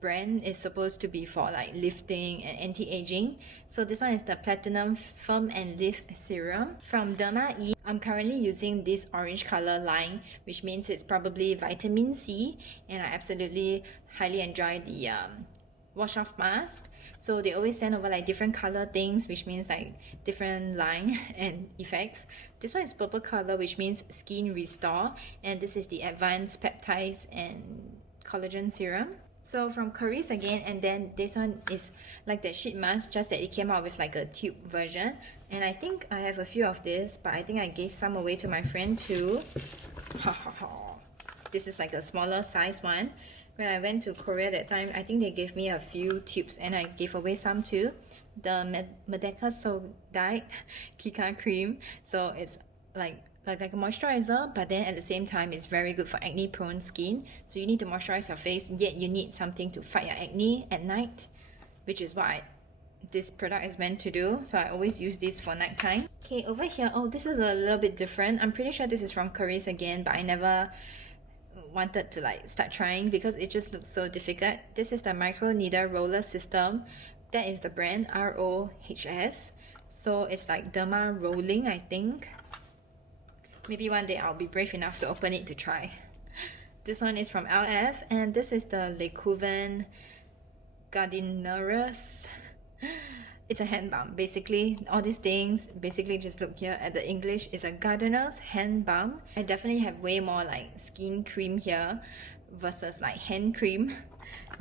brand is supposed to be for like lifting and anti-aging. So this one is the Platinum Firm and Lift Serum from Derma E. I'm currently using this orange color line, which means it's probably vitamin C, and I absolutely highly enjoy the wash off mask. So they always send over like different color things, which means like different line and effects. This one is purple color, which means skin restore, and this is the Advanced Peptides and Collagen Serum. So from Caris again, and then this one is like that sheet mask, just that it came out with like a tube version. And I think I have a few of this, but I think I gave some away to my friend too. This is like a smaller size one. When I went to Korea that time, I think they gave me a few tubes and I gave away some too. The Medeka So Dyed Kika Cream. So it's like a moisturizer, but then at the same time it's very good for acne prone skin. So you need to moisturize your face, yet you need something to fight your acne at night, which is what this product is meant to do. So I always use this for nighttime. Okay, over here, oh, this is a little bit different. I'm pretty sure this is from Caris again, but I never wanted to like start trying because it just looks so difficult. This is the Micro Needle Roller System. That is the brand ROHS. So it's like Derma Rolling, I think. Maybe one day I'll be brave enough to open it to try. This one is from LF, and this is the Le Couvent Gardinerus. It's a hand balm. Basically, all these things, basically just look here at the English, is a gardener's hand balm. I definitely have way more like skin cream here versus like hand cream,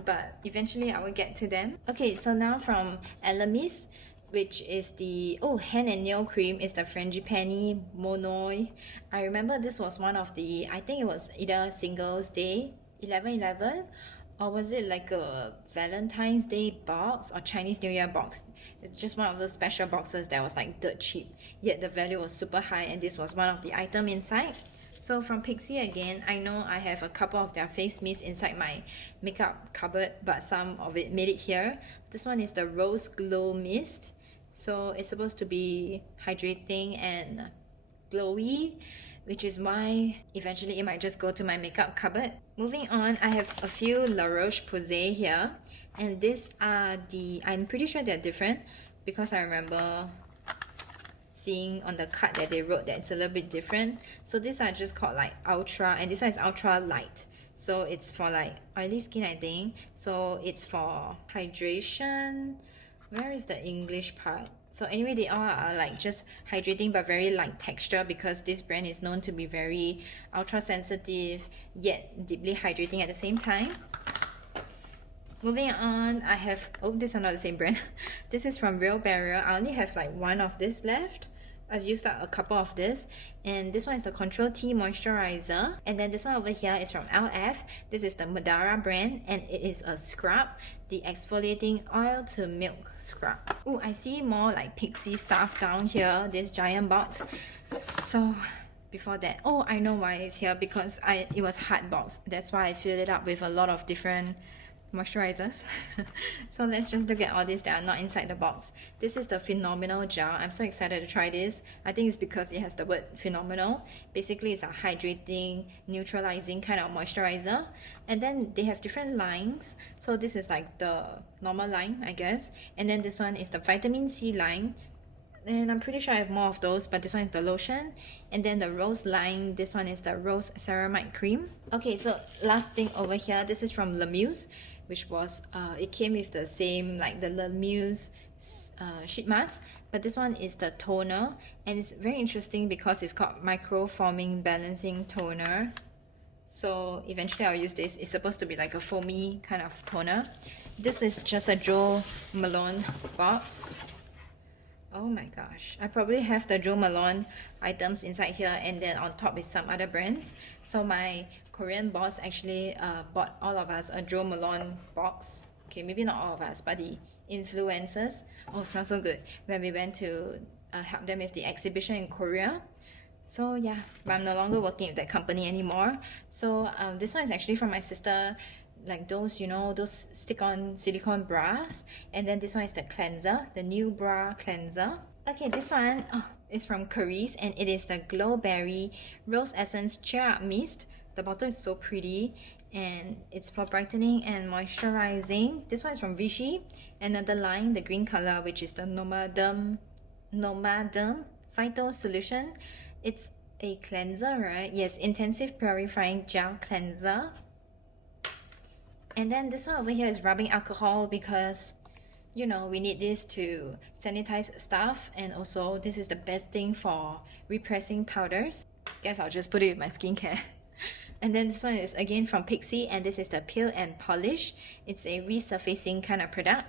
but eventually I will get to them. Okay, so now from Elemis, which is the hand and nail cream, is the Frangipani Monoi. I remember this was one of the, I think it was either Singles Day 11/11, or was it like a Valentine's Day box or Chinese New Year box. It's just one of those special boxes that was like dirt cheap, yet the value was super high, and this was one of the item inside. So from Pixi again, I know I have a couple of their face mist inside my makeup cupboard, but some of it made it here. This one is the Rose Glow Mist. So it's supposed to be hydrating and glowy, which is why eventually it might just go to my makeup cupboard. Moving on, I have a few La Roche-Posay here, and these are I'm pretty sure they're different because I remember seeing on the card that they wrote that it's a little bit different. So these are just called like Ultra, and this one is Ultra Light. So it's for like oily skin, I think. So it's for hydration. Where is the English part? So anyway, they all are like just hydrating but very light texture, because this brand is known to be very ultra sensitive yet deeply hydrating at the same time. Moving on, I have, this is not the same brand. This is from Real Barrier. I only have like one of this left. I've used up a couple of this, and this one is the Control T Moisturizer, and then this one over here is from LF. This is the Madara brand, and it is a scrub, the exfoliating oil to milk scrub. Oh, I see more like Pixi stuff down here, this giant box. So before that, I know why it's here, because it was hard box. That's why I filled it up with a lot of different moisturizers. So let's just look at all these that are not inside the box. This is the Phenomenal Gel. I'm so excited to try this. I think it's because it has the word phenomenal. Basically, it's a hydrating, neutralizing kind of moisturizer. And then they have different lines. So this is like the normal line, I guess. And then this one is the vitamin C line. and I'm pretty sure I have more of those, but this one is the lotion. And then the rose line, this one is the rose ceramide cream. Okay, so last thing over here, this is from Lemuse, which was it came with the same like the Lemuse sheet mask, but this one is the toner, and it's very interesting because it's called micro foaming balancing toner. So eventually I'll use this. It's supposed to be like a foamy kind of toner. This is just a Jo Malone box. Oh my gosh, I probably have the Jo Malone items inside here, and then on top is some other brands. So my Korean boss actually bought all of us a Jo Malone box. Okay, maybe not all of us, but the influencers. Oh, it smells so good. When we went to help them with the exhibition in Korea. So yeah, but I'm no longer working with that company anymore. So this one is actually from my sister, like those, you know, those stick-on silicone bras. And then this one is the cleanser, the new bra cleanser. Okay, this one is from Caris, and it is the Glow Berry Rose Essence Cheer Up Mist. The bottle is so pretty, and it's for brightening and moisturizing. This one is from Vichy. Another line, the green color, which is the Nomadum Phyto Solution. It's a cleanser, right? Yes, intensive purifying gel cleanser. And then this one over here is rubbing alcohol, because you know we need this to sanitize stuff, and also this is the best thing for repressing powders. Guess I'll just put it with my skincare. And then this one is again from Pixi, and this is the Peel and Polish. It's a resurfacing kind of product.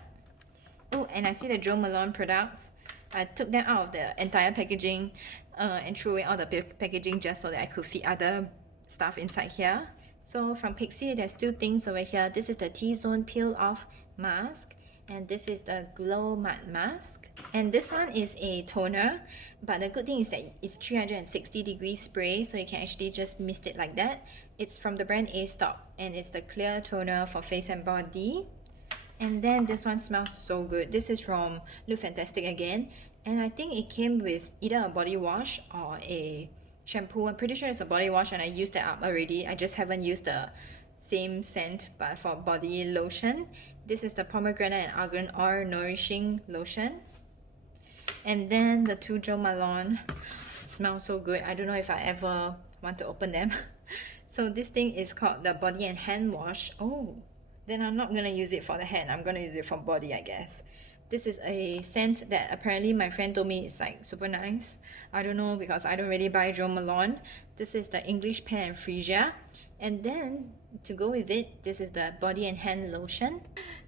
Oh, and I see the Jo Malone products. I took them out of the entire packaging and threw away all the packaging just so that I could fit other stuff inside here. So from Pixi, there's two things over here. This is the T-Zone Peel Off Mask, and this is the Glow Matte Mask. And this one is a toner, but the good thing is that it's 360 degree spray, so you can actually just mist it like that. It's from the brand A-Stop, and it's the clear toner for face and body. And then this one smells so good. This is from Look Fantastic again, and I think it came with either a body wash or a shampoo. I'm pretty sure it's a body wash, and I used that up already. I just haven't used the same scent but for body lotion. This is the pomegranate and argan oil nourishing lotion. And then the two Jo Malone smell so good. I don't know if I ever want to open them. So this thing is called the body and hand wash. Oh, then I'm not gonna use it for the hand. I'm gonna use it for body, I guess. This is a scent that apparently my friend told me is like super nice. I don't know, because I don't really buy Jo Malone. This is the English Pear and Freesia. And then to go with it, this is the body and hand lotion.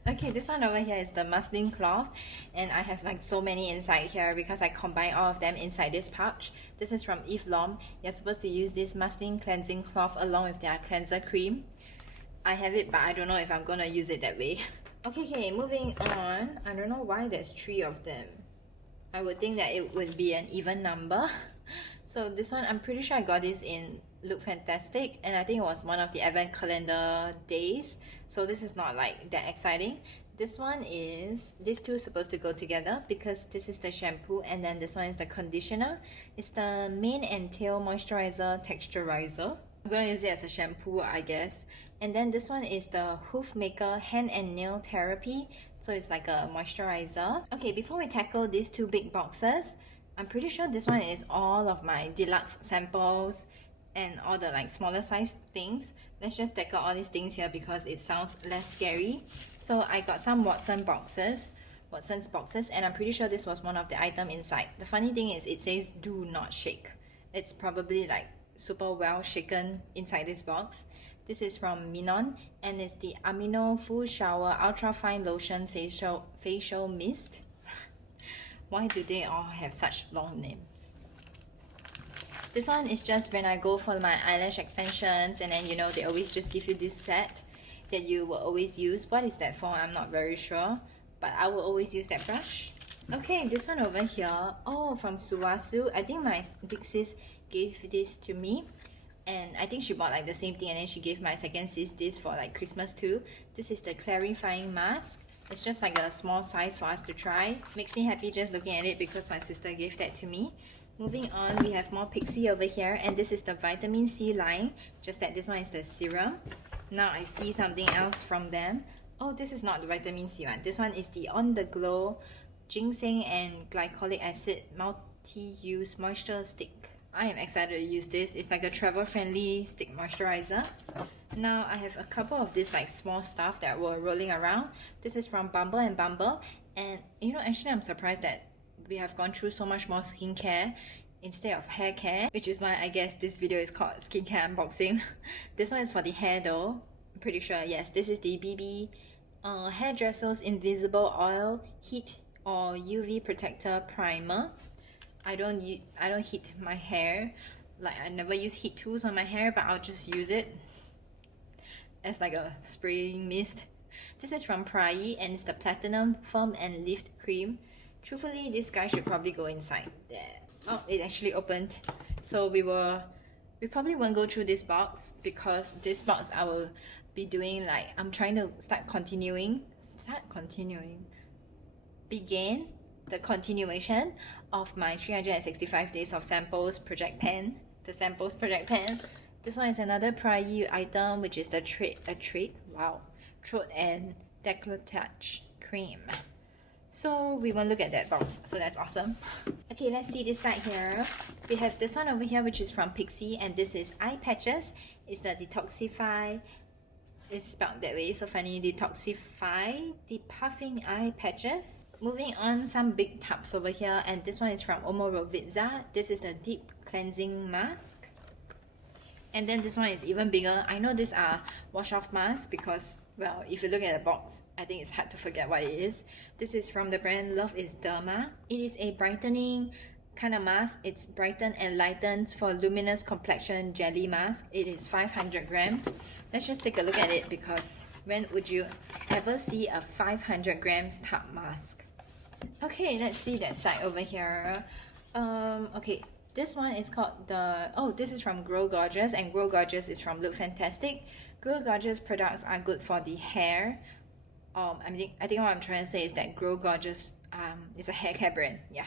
Okay, this one over here is the muslin cloth, and I have like so many inside here because I combine all of them inside this pouch. This is from Eve Lom. You're supposed to use this muslin cleansing cloth along with their cleanser cream. I have it, but I don't know if I'm gonna use it that way. Okay, moving on. I don't know why there's 3 of them. I would think that it would be an even number. So this one, I'm pretty sure I got this in Look Fantastic, and I think it was one of the advent calendar days. So this is not like that exciting. This one is, these two are supposed to go together because this is the shampoo, and then this one is the conditioner. It's the mane and tail moisturizer texturizer. I'm gonna use it as a shampoo, I guess. And then this one is the Hoof Maker Hand and Nail Therapy. So it's like a moisturizer. Okay, before we tackle these 2 big boxes, I'm pretty sure this one is all of my deluxe samples and all the like smaller size things. Let's just tackle all these things here because it sounds less scary. So I got some Watson's boxes, and I'm pretty sure this was one of the item inside. The funny thing is it says do not shake. It's probably like super well shaken inside this box. This is from Minon, and it's the Amino Full Shower Ultra Fine Lotion Facial Mist. Why do they all have such long names? This one is just when I go for my eyelash extensions, and then you know they always just give you this set that you will always use. What is that for? I'm not very sure, but I will always use that brush. Okay, this one over here, oh, from Suwasu. I think my big sis gave this to me, and I think she bought like the same thing, and then she gave my second sis this for like Christmas too. This is the clarifying mask. It's just like a small size for us to try. Makes me happy just looking at it because my sister gave that to me. Moving on, we have more Pixi over here, and this is the vitamin C line, just that this one is the serum. Now I see something else from them. Oh, this is not the vitamin C one. This one is the On The Glow ginseng and glycolic acid multi-use moisture stick. I am excited to use this. It's like a travel-friendly stick moisturizer. Now I have a couple of this like small stuff that were rolling around. This is from Bumble and Bumble, and you know, actually I'm surprised that we have gone through so much more skincare instead of hair care, which is why I guess this video is called skincare unboxing. This one is for the hair though. I'm pretty sure. Yes, this is the BB Hairdresser's Invisible Oil Heat or UV Protector Primer. I don't heat my hair, like I never use heat tools on my hair, but I'll just use it as like a spraying mist. This is from Prai and it's the Platinum Foam and Lift Cream. Truthfully, this guy should probably go inside there. Oh, it actually opened. So we probably won't go through this box, because this box I will be doing like, I'm trying to begin the continuation of my 365 days of samples project pen. The samples project pen. This one is another Prai item, which is the throat and décolletage cream. So we won't look at that box, so that's awesome. Okay, let's see this side here. We have this one over here, which is from Pixi, and this is eye patches. It's the Detoxify. It's spelled that way, so funny. Detoxify depuffing eye patches. Moving on, some big tubs over here, and this one is from Omorovitza. This is the deep cleansing mask. And then this one is even bigger. I know these are wash-off masks because, well, if you look at the box, I think it's hard to forget what it is. This is from the brand Love is Derma. It is a brightening kind of mask. It's brighten and lightens for luminous complexion jelly mask. It is 500 grams. Let's just take a look at it, because when would you ever see a 500 grams tub mask? Okay, let's see that side over here. Okay. This one is called this is from Grow Gorgeous, and Grow Gorgeous is from Look Fantastic. Grow Gorgeous products are good for the hair. I think what I'm trying to say is that Grow Gorgeous is a hair care brand. Yeah.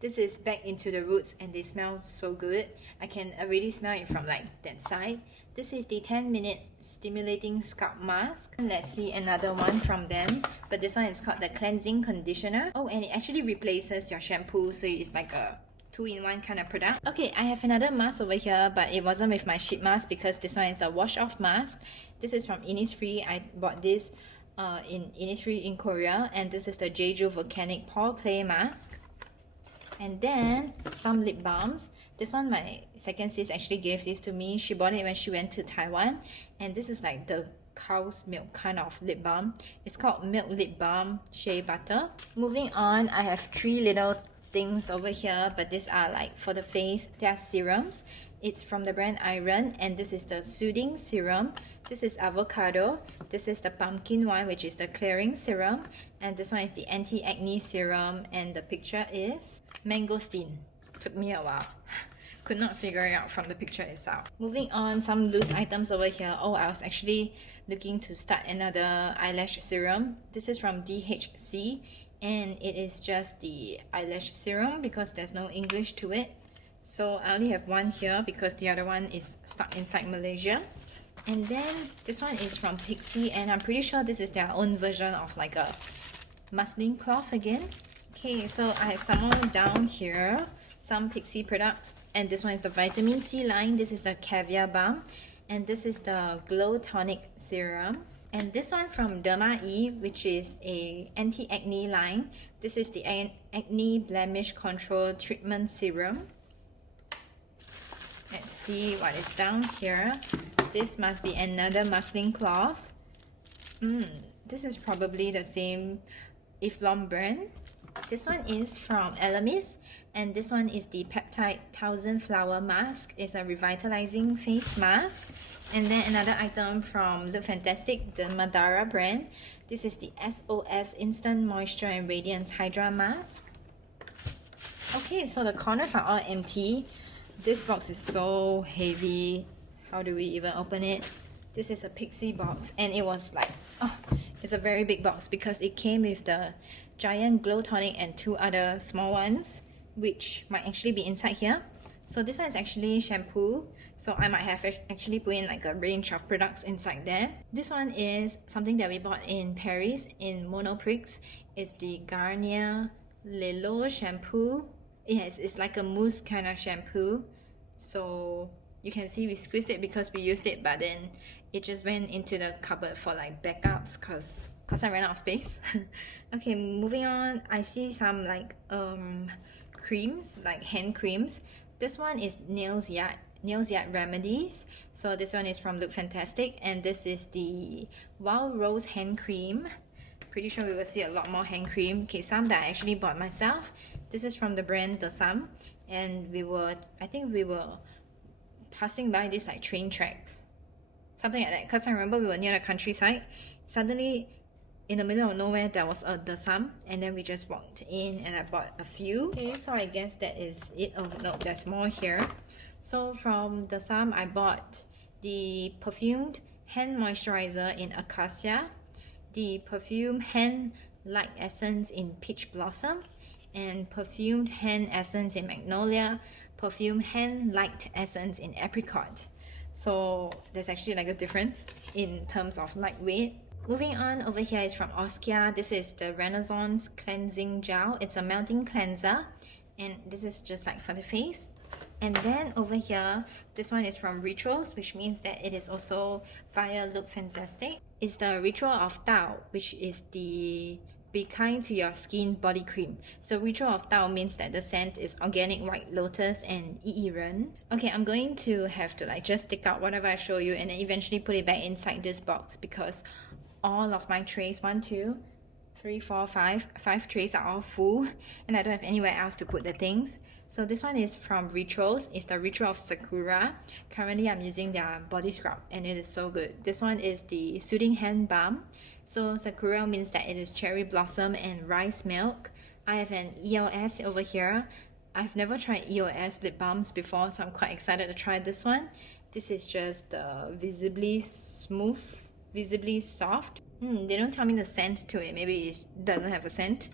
This is back into the roots and they smell so good. I can already smell it from like that side. This is the 10-minute stimulating scalp mask. Let's see another one from them, but this one is called the cleansing conditioner. Oh, and it actually replaces your shampoo, so it's like a 2-in-1 kind of product. Okay, I have another mask over here, but it wasn't with my sheet mask because this one is a wash-off mask. This is from Innisfree. I bought this in Innisfree in Korea, and this is the Jeju Volcanic Pore Clay Mask. And then some lip balms. This one, my second sis actually gave this to me. She bought it when she went to Taiwan, and this is like the cow's milk kind of lip balm. It's called Milk Lip Balm Shea Butter. Moving on, I have 3 little things over here, but these are like for the face. They are serums. It's from the brand Iron, and this is the soothing serum. This is avocado. This is the pumpkin one, which is the clearing serum, and this one is the anti-acne serum, and the picture is mangosteen. Took me a while. Could not figure it out from the picture itself. Moving on, some loose items over here. Oh, I was actually looking to start another eyelash serum. This is from DHC, and it is just the eyelash serum because there's no English to it. So I only have one here because the other one is stuck inside Malaysia. And then this one is from Pixi, and I'm pretty sure this is their own version of like a muslin cloth again. Okay, so I have some more down here, some Pixi products, and this one is the vitamin C line. This is the caviar balm, and this is the glow tonic serum. And this one from Derma E, which is a anti-acne line. This is the acne blemish control treatment serum. Let's see what is down here. This must be another muslin cloth. This is probably the same Iflom brand. This one is from Elemis, and this one is the Peptide 1000 Flower Mask. It's a revitalizing face mask. And then another item from Look Fantastic, the Madara brand. This is the SOS Instant Moisture and Radiance Hydra Mask. Okay, so the corners are all empty. This box is so heavy. How do we even open it? This is a Pixi box, and it was like, it's a very big box because it came with the giant glow tonic and 2 other small ones, which might actually be inside here. So this one is actually shampoo, so I might have actually put in like a range of products inside there. This one is something that we bought in Paris in Monoprix. It's the Garnier Lelo shampoo. Yes, it's like a mousse kind of shampoo. So you can see we squeezed it because we used it, but then it just went into the cupboard for like backups cause I ran out of space. Okay, moving on. I see some like creams, like hand creams. This one is Nails Yard Remedies. So this one is from Look Fantastic, and this is the Wild Rose hand cream. Pretty sure we will see a lot more hand cream. Okay, some that I actually bought myself. This is from the brand The Sum, and I think we were passing by these like train tracks, something like that, because I remember we were near the countryside. Suddenly in the middle of nowhere there was a The Sum, and then we just walked in and I bought a few. Okay, so I guess that is it. Oh no, there's more here. So from The Sum I bought the perfumed hand moisturizer in Acacia, the perfume hand light essence in Peach Blossom, and perfumed hand essence in Magnolia, perfume hand light essence in Apricot. So there's actually like a difference in terms of lightweight. Moving on, over here is from Oskia. This is the Renaissance Cleansing Gel. It's a melting cleanser, and this is just like for the face. And then over here, this one is from Rituals, which means that it is also via Look Fantastic. It's the Ritual of Tao, which is the Be Kind to Your Skin body cream. So Ritual of Tao means that the scent is organic white lotus and yi ren. Okay, I'm going to have to like just take out whatever I show you and then eventually put it back inside this box, because all of my trays, 1, 2, 3, 4, 5 trays are all full, and I don't have anywhere else to put the things. So this one is from Rituals. It's the Ritual of Sakura. Currently I'm using their body scrub and it is so good. This one is the Soothing Hand Balm. So Sakura means that it is cherry blossom and rice milk. I have an EOS over here. I've never tried EOS lip balms before, so I'm quite excited to try this one. This is just visibly smooth, visibly soft. They don't tell me the scent to it. Maybe it doesn't have a scent.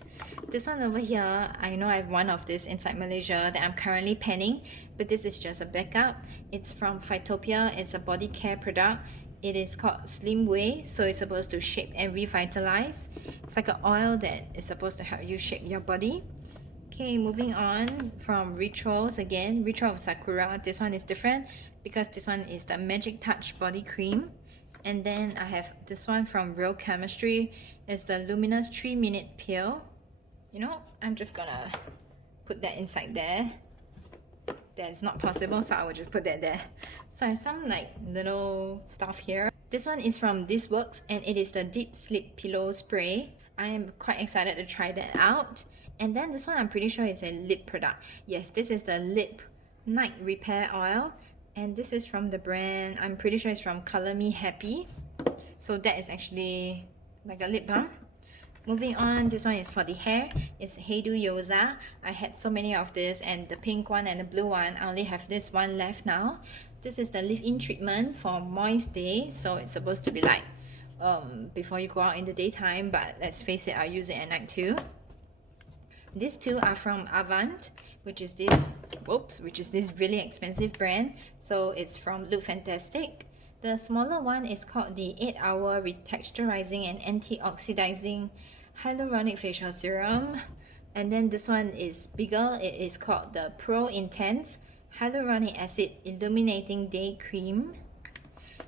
This one over here, I know I have one of this inside Malaysia that I'm currently penning, but this is just a backup. It's from Phytopia. It's a body care product. It is called Slim Way, so it's supposed to shape and revitalize. It's like an oil that is supposed to help you shape your body. Okay, moving on from Rituals again. Ritual of Sakura. This one is different because this one is the Magic Touch body cream. And then I have this one from Real Chemistry. It's the Luminous 3-minute peel. You know, I'm just gonna put that inside there. That's not possible, so I will just put that there. So I have some like little stuff here. This one is from This Works, and it is the Deep Sleep Pillow Spray. I am quite excited to try that out. And then this one I'm pretty sure is a lip product. Yes, this is the Lip Night Repair Oil. And this is from the brand, I'm pretty sure it's from Color Me Happy. So that is actually like a lip balm. Moving on, this one is for the hair. It's Heidu Yoza. I had so many of this, and the pink one and the blue one. I only have this one left now. This is the leave-in treatment for moist day. So it's supposed to be like before you go out in the daytime, but let's face it, I'll use it at night too. These two are from Avant, which is this really expensive brand. So it's from Look Fantastic. The smaller one is called the 8-hour retexturizing and anti-oxidizing hyaluronic facial serum. And then this one is bigger. It is called the Pro Intense Hyaluronic Acid Illuminating Day Cream.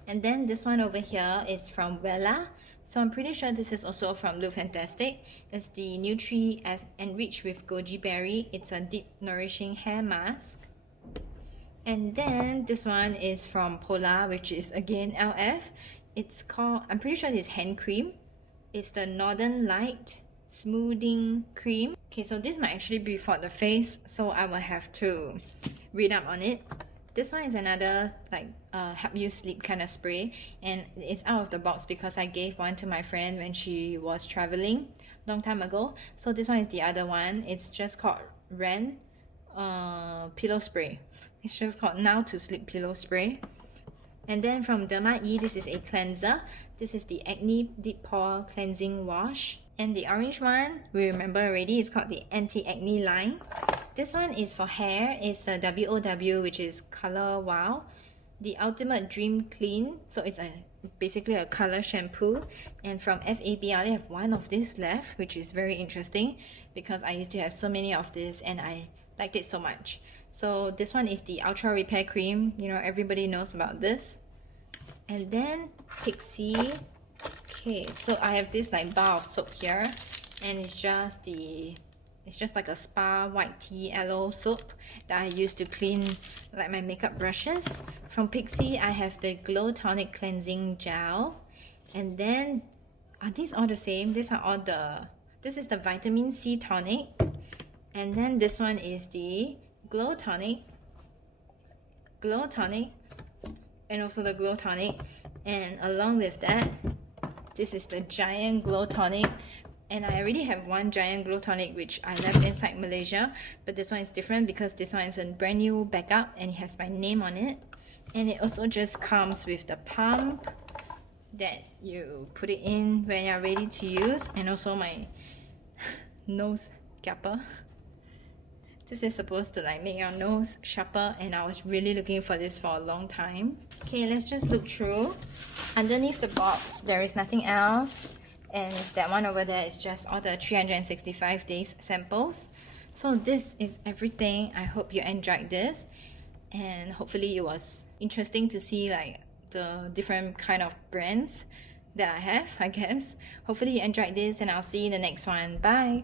And then this one over here is from Wella. So I'm pretty sure this is also from Look Fantastic. It's the Nutri as Enriched with Goji Berry. It's a deep nourishing hair mask. And then this one is from Pola, which is again LF. It's called, I'm pretty sure it's hand cream. It's the Northern Light Smoothing Cream. Okay, so this might actually be for the face, so I will have to read up on it. This one is another like help you sleep kind of spray, and it's out of the box because I gave one to my friend when she was traveling long time ago. So this one is the other one. It's just called Ren Pillow Spray. It's just called Now to Sleep Pillow Spray. And then from Derma E, this is a cleanser. This is the Acne Deep Pore Cleansing Wash. And the orange one, we remember already, it's called the Anti-Acne Line. This one is for hair. It's a WOW, which is Color Wow. The Ultimate Dream Clean. So it's a basically a color shampoo. And from FAB, I only have one of this left, which is very interesting because I used to have so many of this and I liked it so much. So this one is the Ultra Repair Cream. You know, everybody knows about this. And then Pixi. Okay, so I have this like bar of soap here, and it's just like a spa white tea aloe soap that I use to clean like my makeup brushes. From Pixi, I have the Glow Tonic Cleansing Gel. And then, are these all the same? This is the Vitamin C Tonic. And then this one is the Glow Tonic. And also the Glow Tonic. And along with that, this is the Giant Glow Tonic. And I already have one Giant Glow Tonic which I left inside Malaysia, but this one is different because this one is a brand new backup and it has my name on it. And it also just comes with the pump that you put it in when you're ready to use, and also my nose capper. This is supposed to like make your nose sharper, and I was really looking for this for a long time. Okay, let's just look through. Underneath the box, there is nothing else. And that one over there is just all the 365 days samples. So this is everything. I hope you enjoyed this. And hopefully it was interesting to see like the different kind of brands that I have, I guess. Hopefully you enjoyed this, and I'll see you in the next one. Bye!